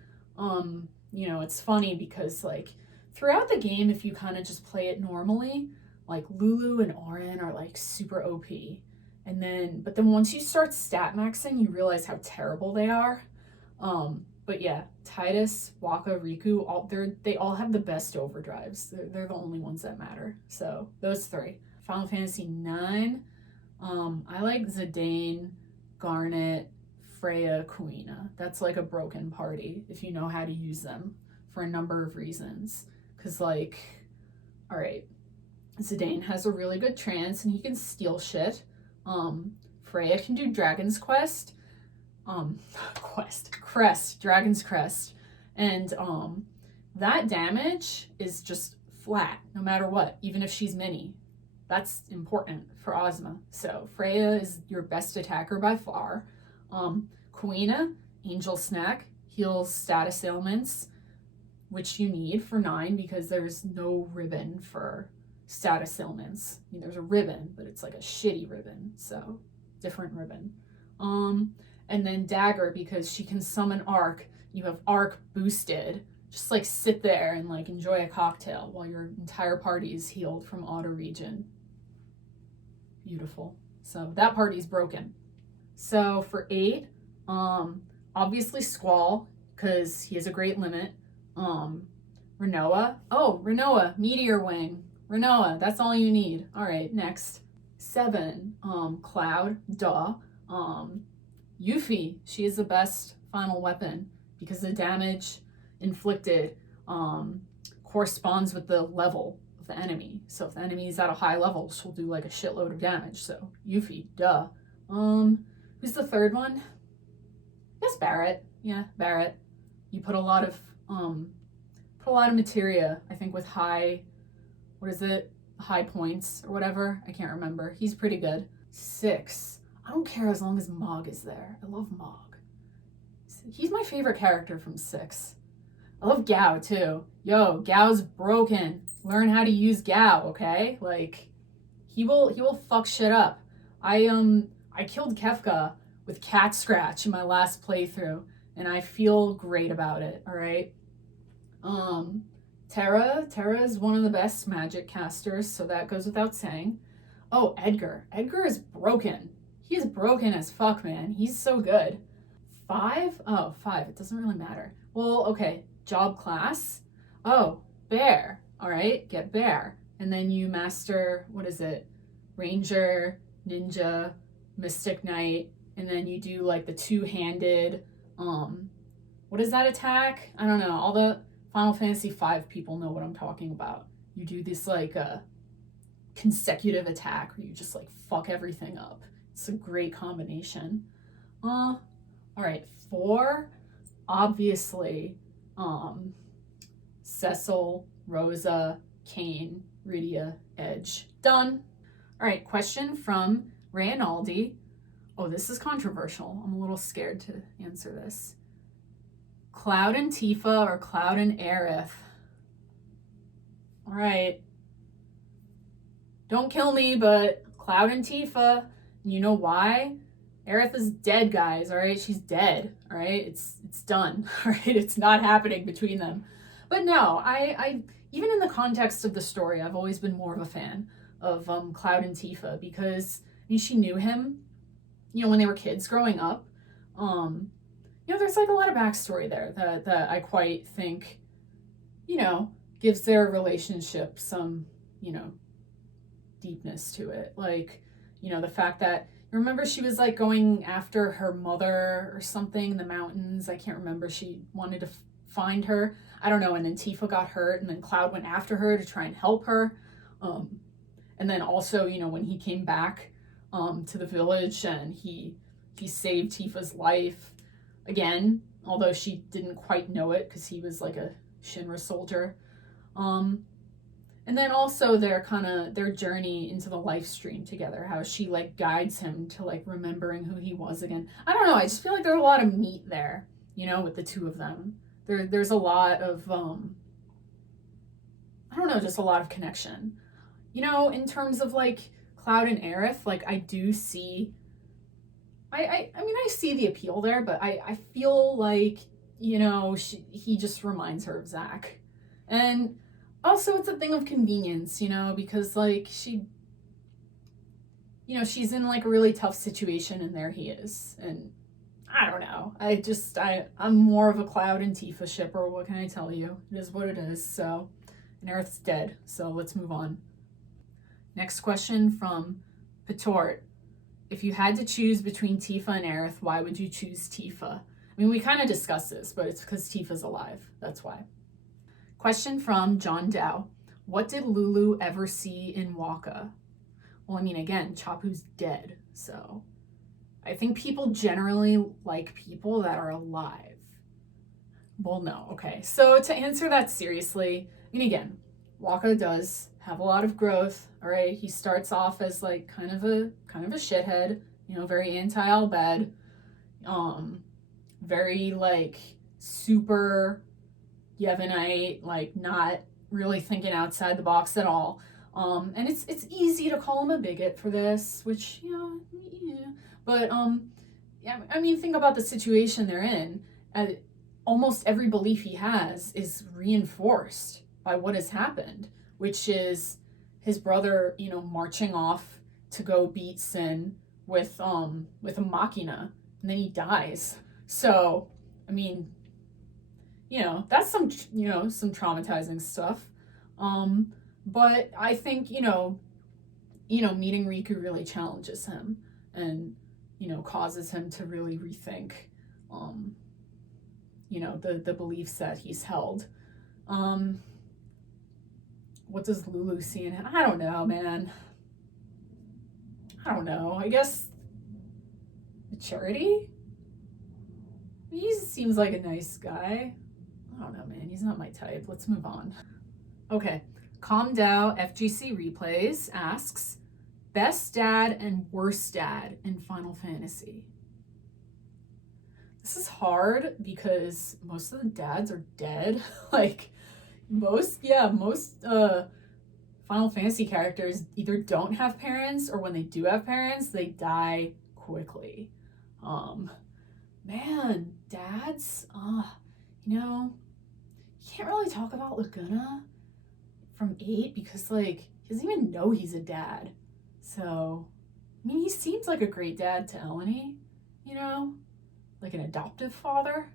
It's funny because like throughout the game, if you kind of just play it normally, like Lulu and Auron are like super OP. But then once you start stat maxing, you realize how terrible they are. But yeah, Titus, Waka, Riku, they all have the best overdrives. They're the only ones that matter. So those three. Final Fantasy IX. I like Zidane, Garnet, Freya, Kuina. That's like a broken party if you know how to use them for a number of reasons. Cause like, all right, Zidane has a really good trance and he can steal shit. Freya can do Dragon's Quest. Dragon's Crest. And that damage is just flat, no matter what, even if she's mini. That's important for Ozma. So Freya is your best attacker by far. Kuina, Angel Snack, heals status ailments, which you need for 9 because there's no ribbon for status ailments. I mean, there's a ribbon, but it's like a shitty ribbon, so different ribbon. And then Dagger, because she can summon Arc. You have Arc boosted. Just like sit there and like enjoy a cocktail while your entire party is healed from auto regen. Beautiful. So that party's broken. So for 8, obviously Squall, because he has a great limit. Rinoa. Oh, Rinoa, Meteor Wing. Rinoa, that's all you need. All right, next. 7, Cloud, duh. Yuffie, she is the best final weapon because the damage inflicted corresponds with the level of the enemy. So if the enemy is at a high level, she'll do like a shitload of damage. So Yuffie, duh. Who's the third one? Yes, Barret. Yeah, Barret. You put a lot of materia, I think, with high points or whatever. I can't remember. He's pretty good. 6. I don't care as long as Mog is there. I love Mog. He's my favorite character from 6. I love Gao too. Yo, Gao's broken. Learn how to use Gao, okay? Like, he will fuck shit up. I killed Kefka with Cat Scratch in my last playthrough, and I feel great about it, alright? Terra is one of the best magic casters, so that goes without saying. Oh, Edgar. Edgar is broken. He is broken as fuck, man. He's so good. 5? Oh, 5. It doesn't really matter. Well, okay. Job class. Oh, Bear. All right, get Bear. And then you master, what is it? Ranger, Ninja, Mystic Knight. And then you do like the two-handed, what is that attack? I don't know. All the Final Fantasy V people know what I'm talking about. You do this like consecutive attack where you just like fuck everything up. It's a great combination. All right, 4, obviously, Cecil, Rosa, Kane, Rydia, Edge. Done. All right, question from Reynaldi. Oh, this is controversial. I'm a little scared to answer this. Cloud and Tifa or Cloud and Aerith? All right. Don't kill me, but Cloud and Tifa. You know why? Aerith is dead, guys, all right? She's dead, all right? It's done, all right? It's not happening between them. But no, I even in the context of the story, I've always been more of a fan of Cloud and Tifa because she knew him, when they were kids growing up. There's like a lot of backstory there that I quite think, gives their relationship some, deepness to it. Like, the fact that, remember she was like going after her mother or something in the mountains. I can't remember. She wanted to find her. I don't know. And then Tifa got hurt and then Cloud went after her to try and help her. And then also, when he came back to the village and he saved Tifa's life again, although she didn't quite know it because he was like a Shinra soldier. And then also their journey into the life stream together, how she like guides him to like remembering who he was again. I don't know, I just feel like there's a lot of meat there, with the two of them. There's a lot of I don't know, just a lot of connection. You know, in terms of like Cloud and Aerith, like I do see, I mean, I see the appeal there, but I feel like, you know, he just reminds her of Zach. And also it's a thing of convenience, you know, because like you know, she's in like a really tough situation and there he is. And I don't know. I'm more of a Cloud and Tifa shipper. What can I tell you? It is what it is. So, and Aerith's dead. So let's move on. Next question from Petort. If you had to choose between Tifa and Aerith, why would you choose Tifa? I mean, we kind of discussed this, but it's because Tifa's alive. That's why. Question from John Dow. What did Lulu ever see in Waka? Well, I mean, again, Chapu's dead, so I think people generally like people that are alive. Well, no, okay. So to answer that seriously, I mean, again, Waka does have a lot of growth, all right? He starts off as like kind of a shithead, you know, very anti-Al-Bhed, very like super Yevonite, like not really thinking outside the box at all. And it's easy to call him a bigot for this, which, you know, yeah. But yeah, I mean, think about the situation they're in. Almost every belief he has is reinforced by what has happened, which is his brother, you know, marching off to go beat Sin with a machina, and then he dies. So, I mean, you know, that's some traumatizing stuff. But I think, you know, meeting Riku really challenges him and, you know, causes him to really rethink, you know, the beliefs that he's held. What does Lulu see in him? I don't know, man. I don't know. I guess maturity? He seems like a nice guy. I don't know, man. He's not my type. Let's move on. Okay. Calm Down FGC Replays asks, best dad and worst dad in Final Fantasy. This is hard because most of the dads are dead. Like most Final Fantasy characters either don't have parents, or when they do have parents, they die quickly. Man, dads, you know, you can't really talk about Laguna from 8 because like he doesn't even know he's a dad. So, I mean, he seems like a great dad to Eleni, you know, like an adoptive father.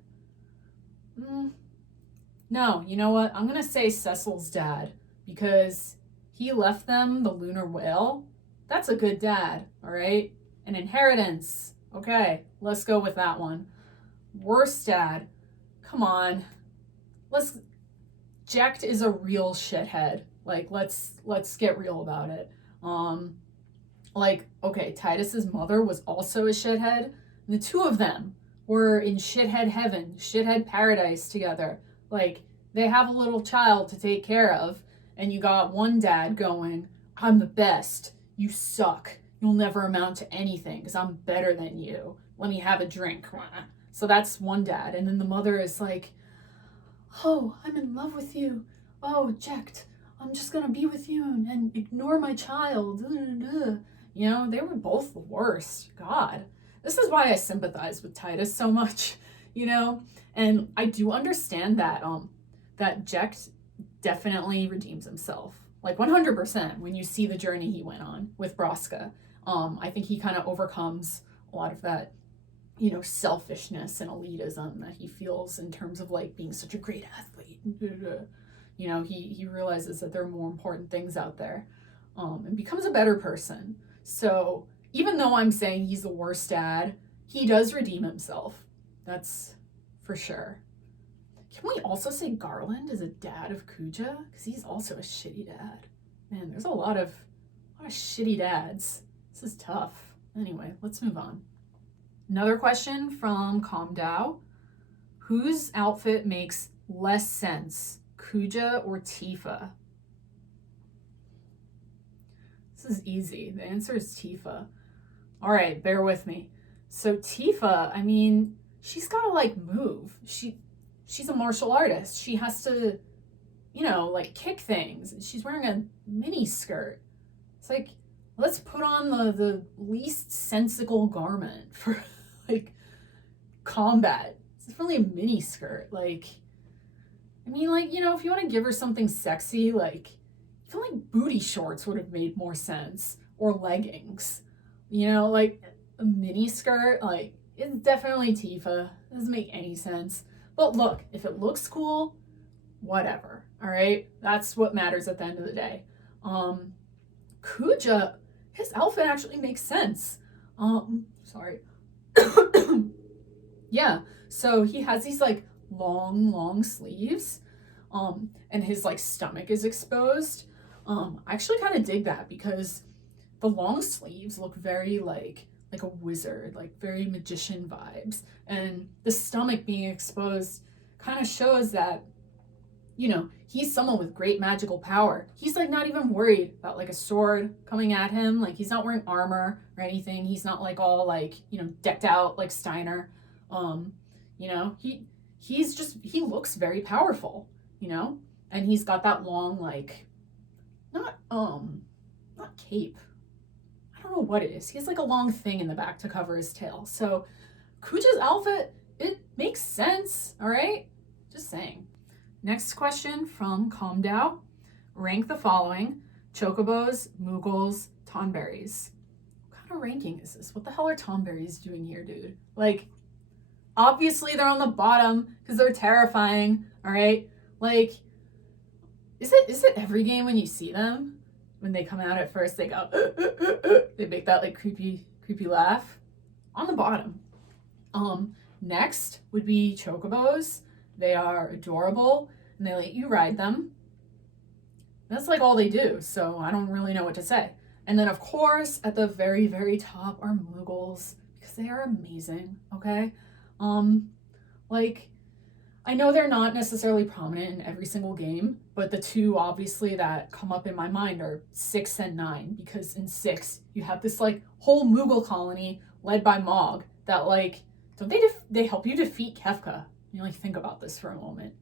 No, you know what? I'm gonna say Cecil's dad because he left them the lunar whale. That's a good dad, all right? An inheritance. Okay, let's go with that one. Worst dad. Come on. Jecht is a real shithead. Like, let's get real about it. Like, okay, Titus's mother was also a shithead. And the two of them were in shithead heaven, shithead paradise together. Like, they have a little child to take care of, and you got one dad going, I'm the best. You suck. You'll never amount to anything because I'm better than you. Let me have a drink. So that's one dad. And then the mother is like, oh, I'm in love with you. Oh, Jecht, I'm just going to be with you and ignore my child. You know, they were both the worst. God. This is why I sympathize with Titus so much, you know? And I do understand that that Jecht definitely redeems himself. Like 100% when you see the journey he went on with Braska. I think he kind of overcomes a lot of that, you know, selfishness and elitism that he feels in terms of like being such a great athlete. You know, he realizes that there are more important things out there, and becomes a better person. So even though I'm saying he's the worst dad, he does redeem himself. That's for sure. Can we also say Garland is a dad of Kuja? Because he's also a shitty dad. Man, there's a lot of shitty dads. This is tough. Anyway, let's move on. Another question from Comdow. Whose outfit makes less sense, Kuja or Tifa? This is easy. The answer is Tifa. All right, bear with me. So Tifa, I mean, she's got to like move. She's a martial artist. She has to like kick things. And she's wearing a mini skirt. It's like, let's put on the least sensical garment for like combat. It's really a mini skirt. Like, I mean, like, if you want to give her something sexy, like, I feel like booty shorts would have made more sense, or leggings. Like a mini skirt, like, it's definitely Tifa. It doesn't make any sense. But look, if it looks cool, whatever. All right, that's what matters at the end of the day. Kuja, his outfit actually makes sense. Sorry. Yeah, so he has these like long sleeves, and his like stomach is exposed. I actually kind of dig that because the long sleeves look very like a wizard, like very magician vibes, and the stomach being exposed kind of shows that he's someone with great magical power. He's like not even worried about like a sword coming at him. Like he's not wearing armor or anything. He's not like all like decked out like Steiner. He looks very powerful, and he's got that long like not cape. I don't know what it is. He has like a long thing in the back to cover his tail. So Kuja's outfit, it makes sense, all right? Just saying. Next question from Comdow. Rank the following: chocobos, moogles, tonberries. What kind of ranking is this? What the hell are tonberries doing here, dude? Like, obviously they're on the bottom because they're terrifying, all right? Like, is it every game when you see them? When they come out at first, they go, they make that like creepy laugh. On the bottom. Next would be chocobos. They are adorable and they let you ride them. That's like all they do, so I don't really know what to say. And then of course, at the very, very top are moogles because they are amazing, okay? Like, I know they're not necessarily prominent in every single game, but the two obviously that come up in my mind are 6 and 9, because in 6 you have this like whole Moogle colony led by Mog that like, don't they help you defeat Kefka? Like think about this for a moment.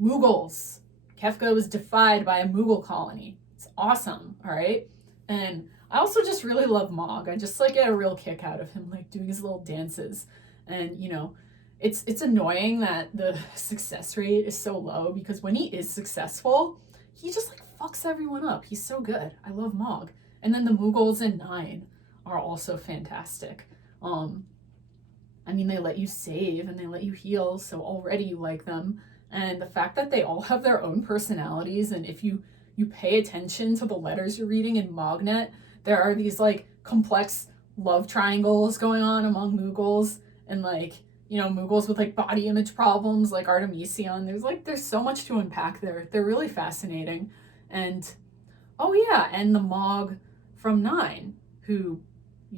Moogles. Kefka was defied by a Moogle colony. It's awesome, all right? And I also just really love Mog. I just like get a real kick out of him like doing his little dances. And it's annoying that the success rate is so low, because when he is successful, he just like fucks everyone up. He's so good. I love Mog. And then the Moogles in 9 are also fantastic. I mean, they let you save and they let you heal, so already you like them. And the fact that they all have their own personalities, and if you pay attention to the letters you're reading in Mognet, there are these like complex love triangles going on among Moogles, and like Moogles with like body image problems like Artemision. There's so much to unpack there. They're really fascinating. And oh yeah, and the Mog from 9, who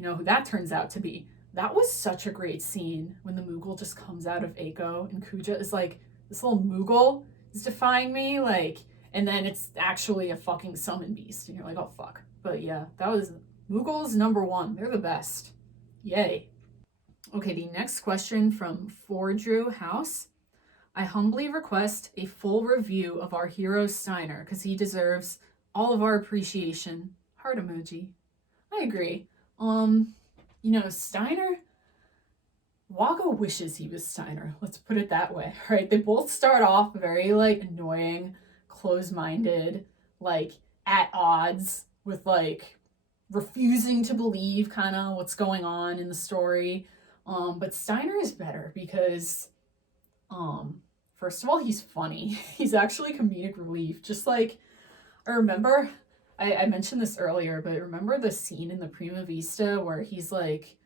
who that turns out to be. That was such a great scene when the Moogle just comes out of Eiko and Kuja is like, this little Moogle is defying me, like, and then it's actually a fucking summon beast, and you're like, oh fuck. But yeah, that was Moogles number 1. They're the best. Yay. Okay, the next question from Fordrew House. I humbly request a full review of our hero Steiner, because he deserves all of our appreciation. Heart emoji. I agree. Steiner, Wago wishes he was Steiner. Let's put it that way, right? They both start off very like annoying, close-minded, like at odds with like refusing to believe kind of what's going on in the story. But Steiner is better because, first of all, he's funny. He's actually comedic relief. Just like, I remember, I mentioned this earlier, but remember the scene in the Prima Vista where he's like,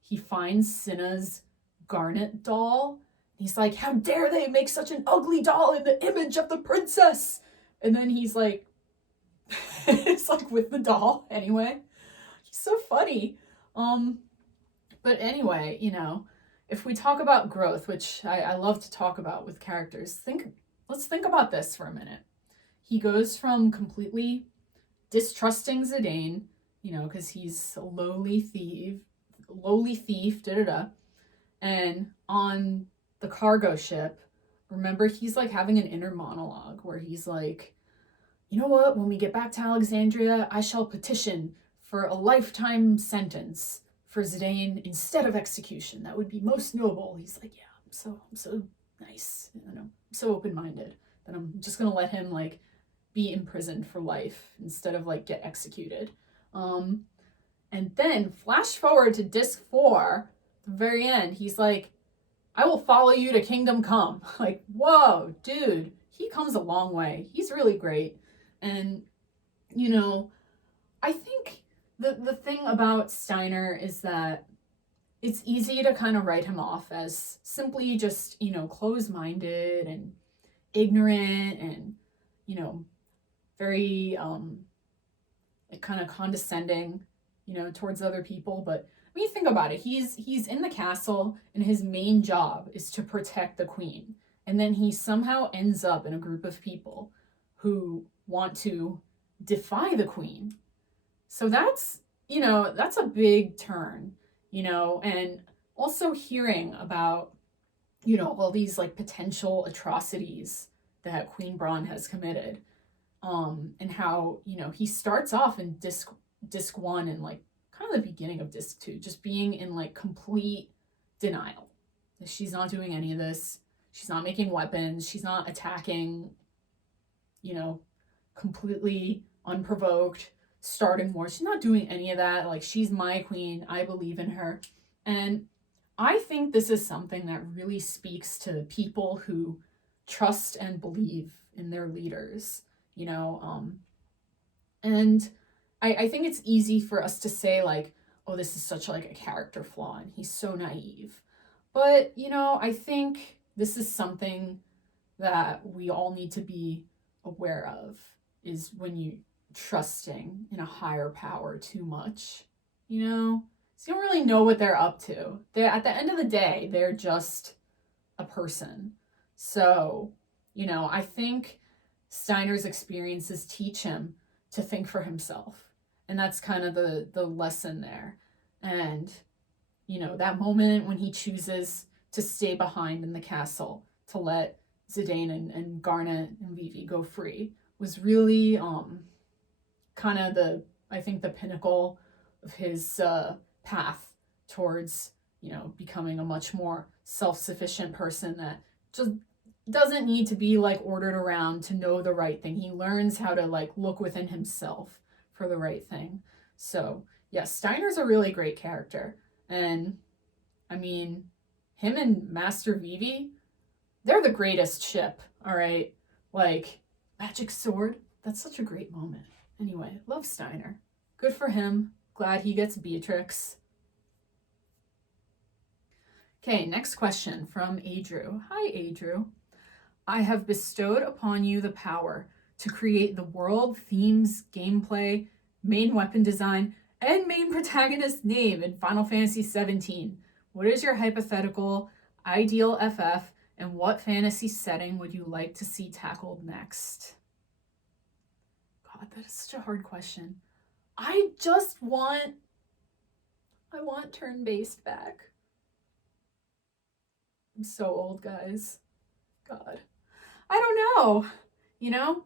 he finds Cinna's garnet doll. He's like, how dare they make such an ugly doll in the image of the princess? And then he's like, it's like with the doll anyway. He's so funny. But anyway, if we talk about growth, which I love to talk about with characters, let's think about this for a minute. He goes from completely distrusting Zidane, because he's a lowly thief, and on the cargo ship, remember he's like having an inner monologue where he's like, you know what, when we get back to Alexandria, I shall petition for a lifetime sentence for Zidane instead of execution. That would be most noble. He's like, yeah, I'm so nice. You know, I'm so open-minded that I'm just gonna let him like be imprisoned for life instead of like get executed. And then flash forward to disc 4, the very end, he's like, I will follow you to kingdom come. Like, whoa, dude, he comes a long way. He's really great. And, you know, I think the thing about Steiner is that it's easy to kind of write him off as simply just, you know, closed-minded and ignorant and, you know, very like kind of condescending, you know, towards other people. But when you think about it, he's in the castle and his main job is to protect the queen. And then he somehow ends up in a group of people who want to defy the queen. So that's, you know, that's a big turn, you know, and also hearing about, you know, all these like potential atrocities that Queen Braun has committed. And how, you know, he starts off in disc 1 and like kind of the beginning of disc 2, just being in like complete denial. She's not doing any of this. She's not making weapons. She's not attacking, you know, completely unprovoked, starting war. She's not doing any of that. Like, she's my queen. I believe in her. And I think this is something that really speaks to people who trust and believe in their leaders, you know. And I think it's easy for us to say, like, oh, this is such like a character flaw and he's so naive. But, you know, I think this is something that we all need to be aware of, is when you trusting in a higher power too much, you know? So you don't really know what they're up to. They're, at the end of the day, they're just a person. So, you know, I think Steiner's experiences teach him to think for himself. And that's kind of the lesson there. And, you know, that moment when he chooses to stay behind in the castle to let Zidane and Garnet and Levy go free was really kind of I think the pinnacle of his path towards, you know, becoming a much more self-sufficient person that just doesn't need to be like ordered around to know the right thing. He learns how to like look within himself for the right thing. So yeah, Steiner's a really great character. And I mean, him and Master Vivi, they're the greatest ship, all right? Like, magic sword, that's such a great moment. Anyway, love Steiner. Good for him. Glad he gets Beatrix. Okay, next question from Adrew. Hi, Adrew. I have bestowed upon you the power to create the world, themes, gameplay, main weapon design, and main protagonist name in Final Fantasy XVII. What is your hypothetical ideal FF, and what fantasy setting would you like to see tackled next? God, that is such a hard question. I want turn-based back. I'm so old, guys. God. I don't know. You know?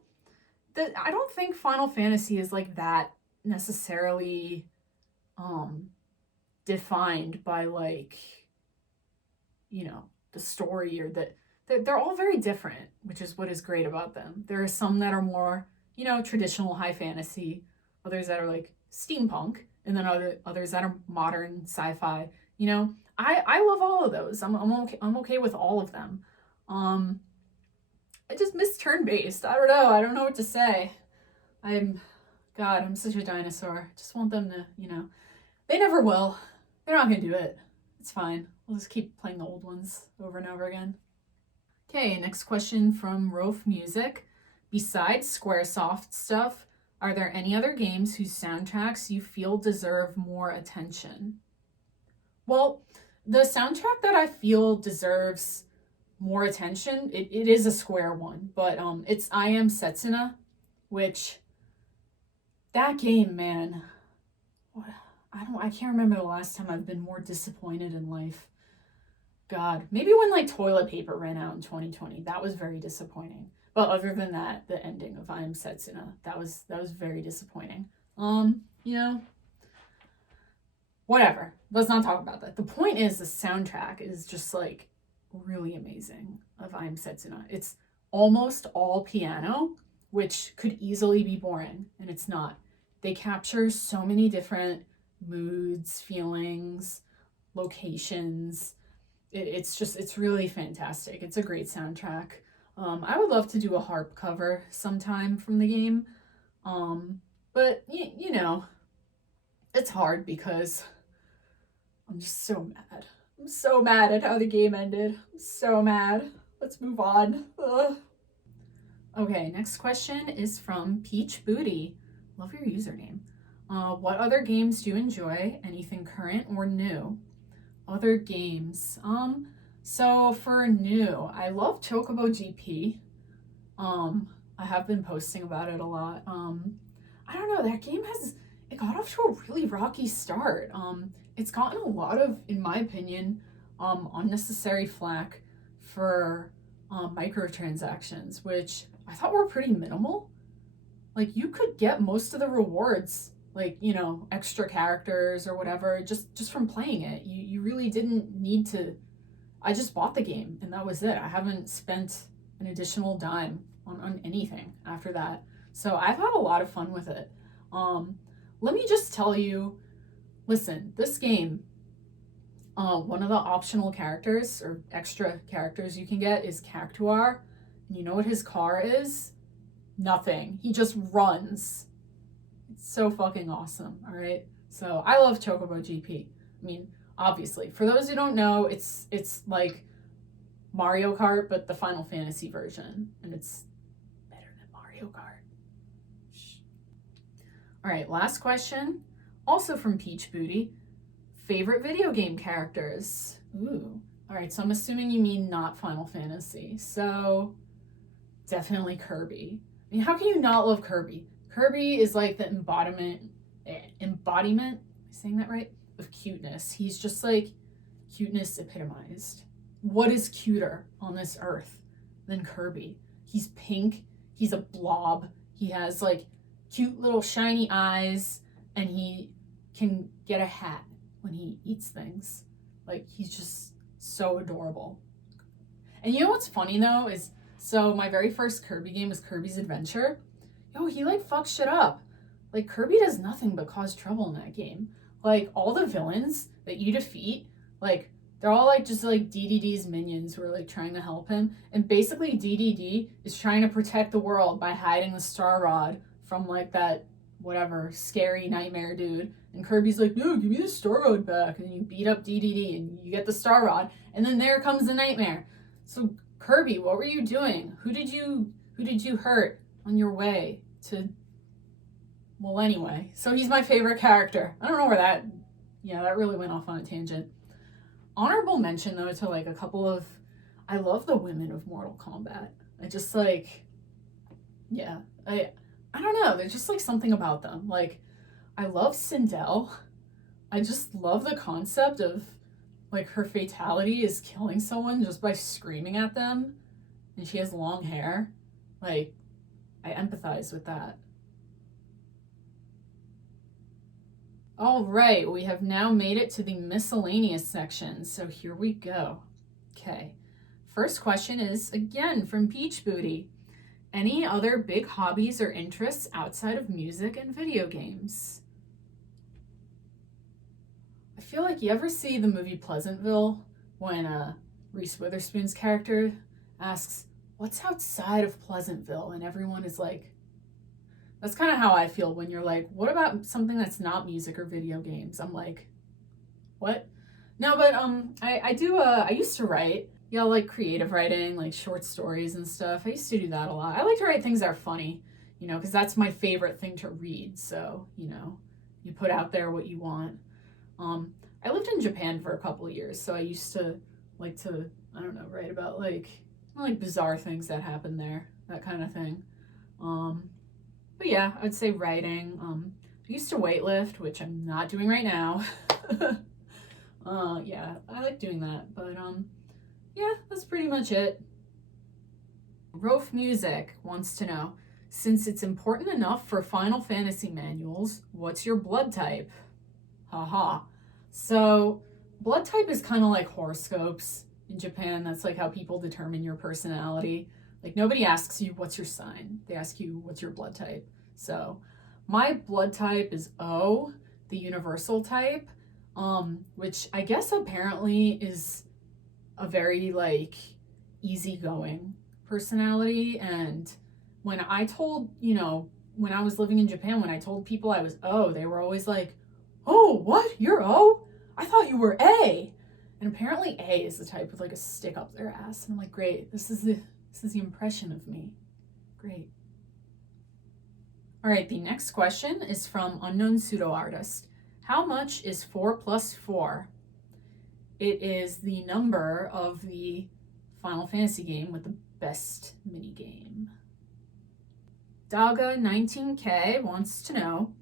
I don't think Final Fantasy is like that necessarily defined by like, you know, the story or that they're all very different, which is what is great about them. There are some that are more, you know, traditional high fantasy, others that are like steampunk, and then others that are modern sci-fi. You know, I love all of those. I'm okay with all of them. I just miss turn-based. I don't know what to say. I'm such a dinosaur. Just want them to, you know, they never will. They're not gonna do it. It's fine. We'll just keep playing the old ones over and over again. Okay, next question from Rofe Music. Besides Squaresoft stuff, are there any other games whose soundtracks you feel deserve more attention? Well, the soundtrack that I feel deserves more attention, it is a Square one, but it's I Am Setsuna, which, that game, man, I can't remember the last time I've been more disappointed in life. God, maybe when like toilet paper ran out in 2020, that was very disappointing. But other than that, the ending of I Am Setsuna, that was very disappointing. You know, whatever. Let's not talk about that. The point is the soundtrack is just like really amazing of I Am Setsuna. It's almost all piano, which could easily be boring, and it's not. They capture so many different moods, feelings, locations. It's really fantastic. It's a great soundtrack. I would love to do a harp cover sometime from the game. But you know, it's hard because I'm just so mad. I'm so mad at how the game ended. I'm so mad. Let's move on. Ugh. Okay, next question is from Peach Booty. Love your username. What other games do you enjoy? Anything current or new? Other games. So for new, I love Chocobo GP. I have been posting about it a lot. I don't know, that game it got off to a really rocky start. It's gotten a lot of, in my opinion, unnecessary flack for microtransactions, which I thought were pretty minimal. Like, you could get most of the rewards, like, you know, extra characters or whatever, just from playing it. You really didn't need to. I just bought the game and that was it. I haven't spent an additional dime on anything after that. So I've had a lot of fun with it. Let me just tell you, listen, this game, one of the optional characters or extra characters you can get is Cactuar. And you know what his car is? Nothing. He just runs. It's so fucking awesome, all right? So I love Chocobo GP. I mean, obviously, for those who don't know, it's like Mario Kart, but the Final Fantasy version. And it's better than Mario Kart. Shh. All right, last question. Also from Peach Booty. Favorite video game characters? Ooh. All right, so I'm assuming you mean not Final Fantasy. So definitely Kirby. I mean, how can you not love Kirby? Kirby is like the embodiment, am I saying that right? Of cuteness. He's just like cuteness epitomized. What is cuter on this earth than Kirby? He's pink. He's a blob. He has like cute little shiny eyes, and he can get a hat when he eats things. Like, he's just so adorable. And you know what's funny though is, so my very first Kirby game was Kirby's Adventure. Yo, he like fucks shit up. Like, Kirby does nothing but cause trouble in that game. Like, all the villains that you defeat, like, they're all like just like DDD's minions who are like trying to help him. And basically DDD is trying to protect the world by hiding the Star Rod from like that whatever scary nightmare dude. And Kirby's like, no, give me the Star Rod back. And you beat up DDD and you get the Star Rod. And then there comes the nightmare. So Kirby, what were you doing? Who did you hurt on your way to? Well, anyway, so he's my favorite character. I don't know where that really went off on a tangent. Honorable mention though to like a couple of, I love the women of Mortal Kombat. I just like, yeah, I don't know. There's just like something about them. Like, I love Sindel. I just love the concept of like her fatality is killing someone just by screaming at them, and she has long hair. Like, I empathize with that. All right, we have now made it to the miscellaneous section, so here we go. Okay, first question is, again, from Peach Booty. Any other big hobbies or interests outside of music and video games? I feel like, you ever see the movie Pleasantville when Reese Witherspoon's character asks, what's outside of Pleasantville? And everyone is like, that's kind of how I feel when you're like, what about something that's not music or video games? I'm like, what? No, but I used to write, like creative writing, like short stories and stuff. I used to do that a lot. I like to write things that are funny, because that's my favorite thing to read. So, you put out there what you want. I lived in Japan for a couple of years, so I used to like to, I don't know, write about like bizarre things that happened there, that kind of thing. But yeah, I'd say writing. I used to weightlift, which I'm not doing right now. Yeah, I like doing that. But yeah, that's pretty much it. Rof Music wants to know, since it's important enough for Final Fantasy manuals, what's your blood type? Haha. So, blood type is kind of like horoscopes in Japan. That's like how people determine your personality. Like, nobody asks you what's your sign, they ask you what's your blood type. So, my blood type is O, the universal type, which I guess apparently is a very like easygoing personality. And when I told, when I was living in Japan, when I told people I was O, they were always like, "Oh, what? You're O? I thought you were A." And apparently A is the type with like a stick up their ass. And I'm like, great, this is the impression of me. Great. All right, the next question is from Unknown Pseudo Artist. How much is 4 plus 4? It is the number of the Final Fantasy game with the best mini game. Daga19K wants to know,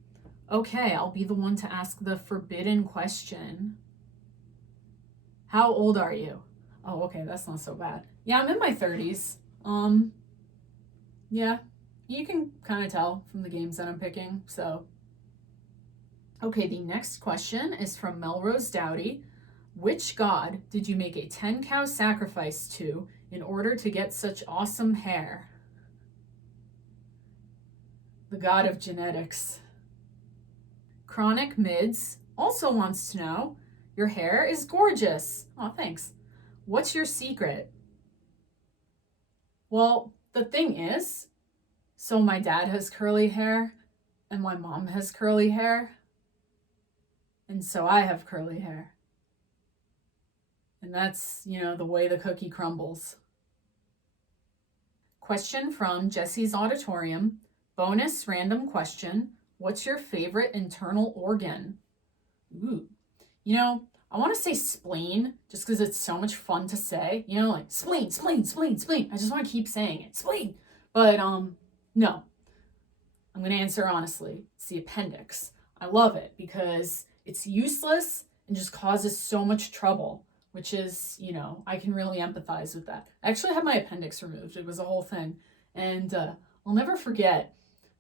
okay, I'll be the one to ask the forbidden question. How old are you? Oh, okay, that's not so bad. Yeah, I'm in my 30s. Yeah, you can kind of tell from the games that I'm picking, so. Okay, the next question is from Melrose Dowdy. Which god did you make a 10-cow sacrifice to in order to get such awesome hair? The god of genetics. Chronic Mids also wants to know, your hair is gorgeous. Oh, thanks. What's your secret? Well, the thing is, so my dad has curly hair and my mom has curly hair. And so I have curly hair. And that's, the way the cookie crumbles. Question from Jesse's Auditorium. Bonus random question. What's your favorite internal organ? Ooh. I want to say spleen, just because it's so much fun to say. Like spleen, spleen, spleen, spleen. I just want to keep saying it. Spleen. But, no. I'm going to answer honestly. It's the appendix. I love it because it's useless and just causes so much trouble, which is, I can really empathize with that. I actually had my appendix removed. It was a whole thing. And I'll never forget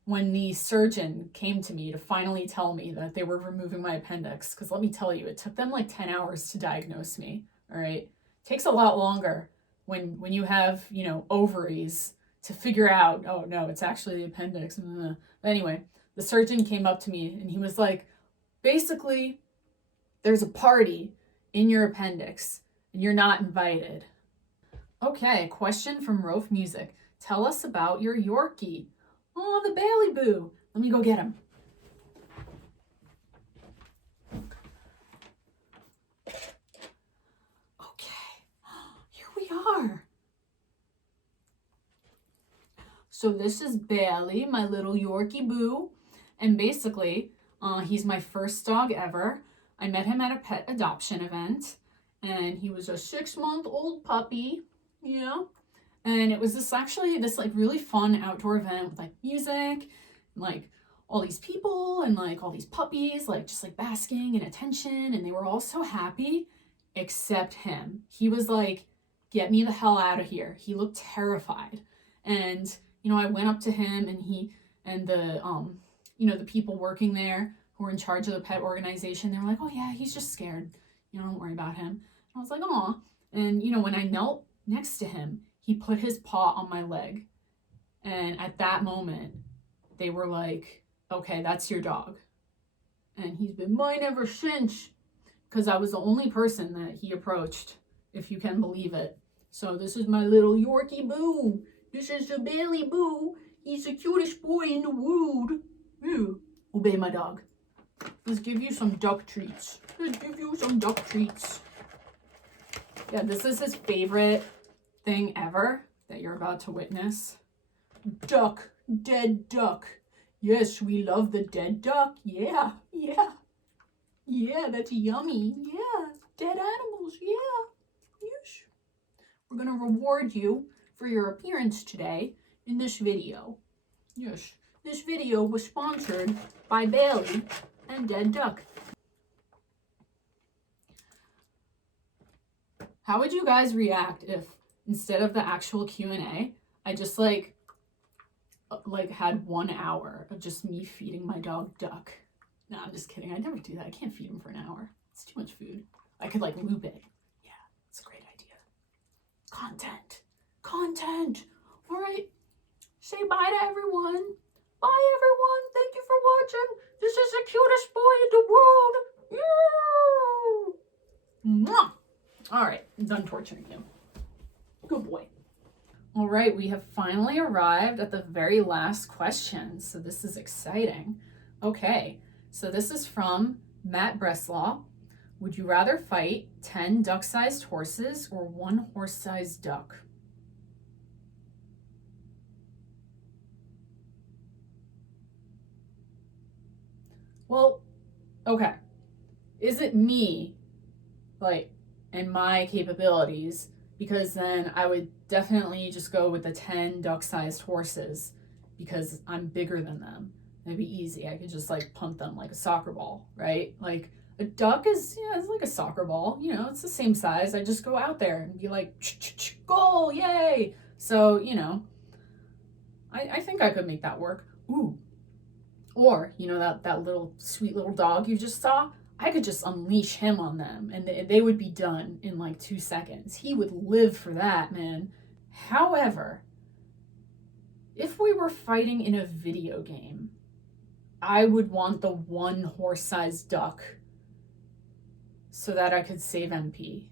when the surgeon came to me to finally tell me that they were removing my appendix. Because let me tell you, it took them like 10 hours to diagnose me, all right? It takes a lot longer when you have, ovaries to figure out, oh no, it's actually the appendix. But anyway, the surgeon came up to me and he was like, basically, there's a party in your appendix and you're not invited. Okay, question from Rof Music. Tell us about your Yorkie. Oh, the Bailey Boo. Let me go get him. Okay, here we are. So this is Bailey, my little Yorkie Boo. And basically, he's my first dog ever. I met him at a pet adoption event. And he was a 6-month-old puppy, And it was this like really fun outdoor event with like music and like all these people and like all these puppies, like just like basking in attention. And they were all so happy except him. He was like, get me the hell out of here. He looked terrified. And, I went up to him and the people working there who were in charge of the pet organization, they were like, oh yeah, he's just scared. Don't worry about him. And I was like, aw. And, when I knelt next to him, he put his paw on my leg. And at that moment, they were like, okay, that's your dog. And he's been mine ever since, because I was the only person that he approached, if you can believe it. So this is my little Yorkie Boo. This is the Bailey Boo. He's the cutest boy in the world. Ew. Obey my dog. Let's give you some duck treats. Yeah, this is his favorite thing ever that you're about to witness. Duck. Dead duck. Yes, we love the dead duck. Yeah. Yeah, that's yummy. Yeah, dead animals. Yeah. Yes. We're going to reward you for your appearance today in this video. Yes. This video was sponsored by Bailey and Dead Duck. How would you guys react if instead of the actual Q&A, I just like had 1 hour of just me feeding my dog Duck? No, I'm just kidding. I'd never do that. I can't feed him for an hour. It's too much food. I could like loop it. Yeah, it's a great idea. Content. All right. Say bye to everyone. Bye, everyone. Thank you for watching. This is the cutest boy in the world. Mwah. All right, I'm done torturing you. Good boy. All right, we have finally arrived at the very last question. So this is exciting. Okay, so this is from Matt Breslaw. Would you rather fight 10 duck-sized horses or 1 horse-sized duck? Well, okay. Is it me, like, and my capabilities? Because then I would definitely just go with the 10 duck-sized horses because I'm bigger than them. It'd be easy. I could just like punt them like a soccer ball, right? Like a duck is, yeah, it's like a soccer ball. You know, it's the same size. I just go out there and be like, goal, yay! So, you know, I think I could make that work. Ooh. Or, you know, that little sweet little dog you just saw? I could just unleash him on them and they would be done in like 2 seconds. He would live for that, man. However, if we were fighting in a video game, I would want the 1 horse-sized duck so that I could save MP.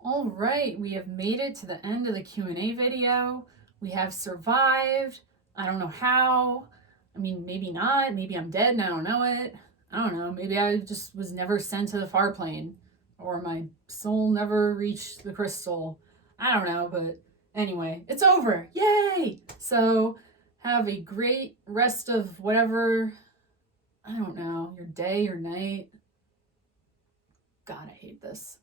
All right, we have made it to the end of the Q&A video. We have survived. I don't know how. I mean, maybe not. Maybe I'm dead and I don't know it. I don't know. Maybe I just was never sent to the far plane or my soul never reached the crystal. I don't know, but anyway, it's over. Yay! So have a great rest of whatever, I don't know, your day, your night. God, I hate this.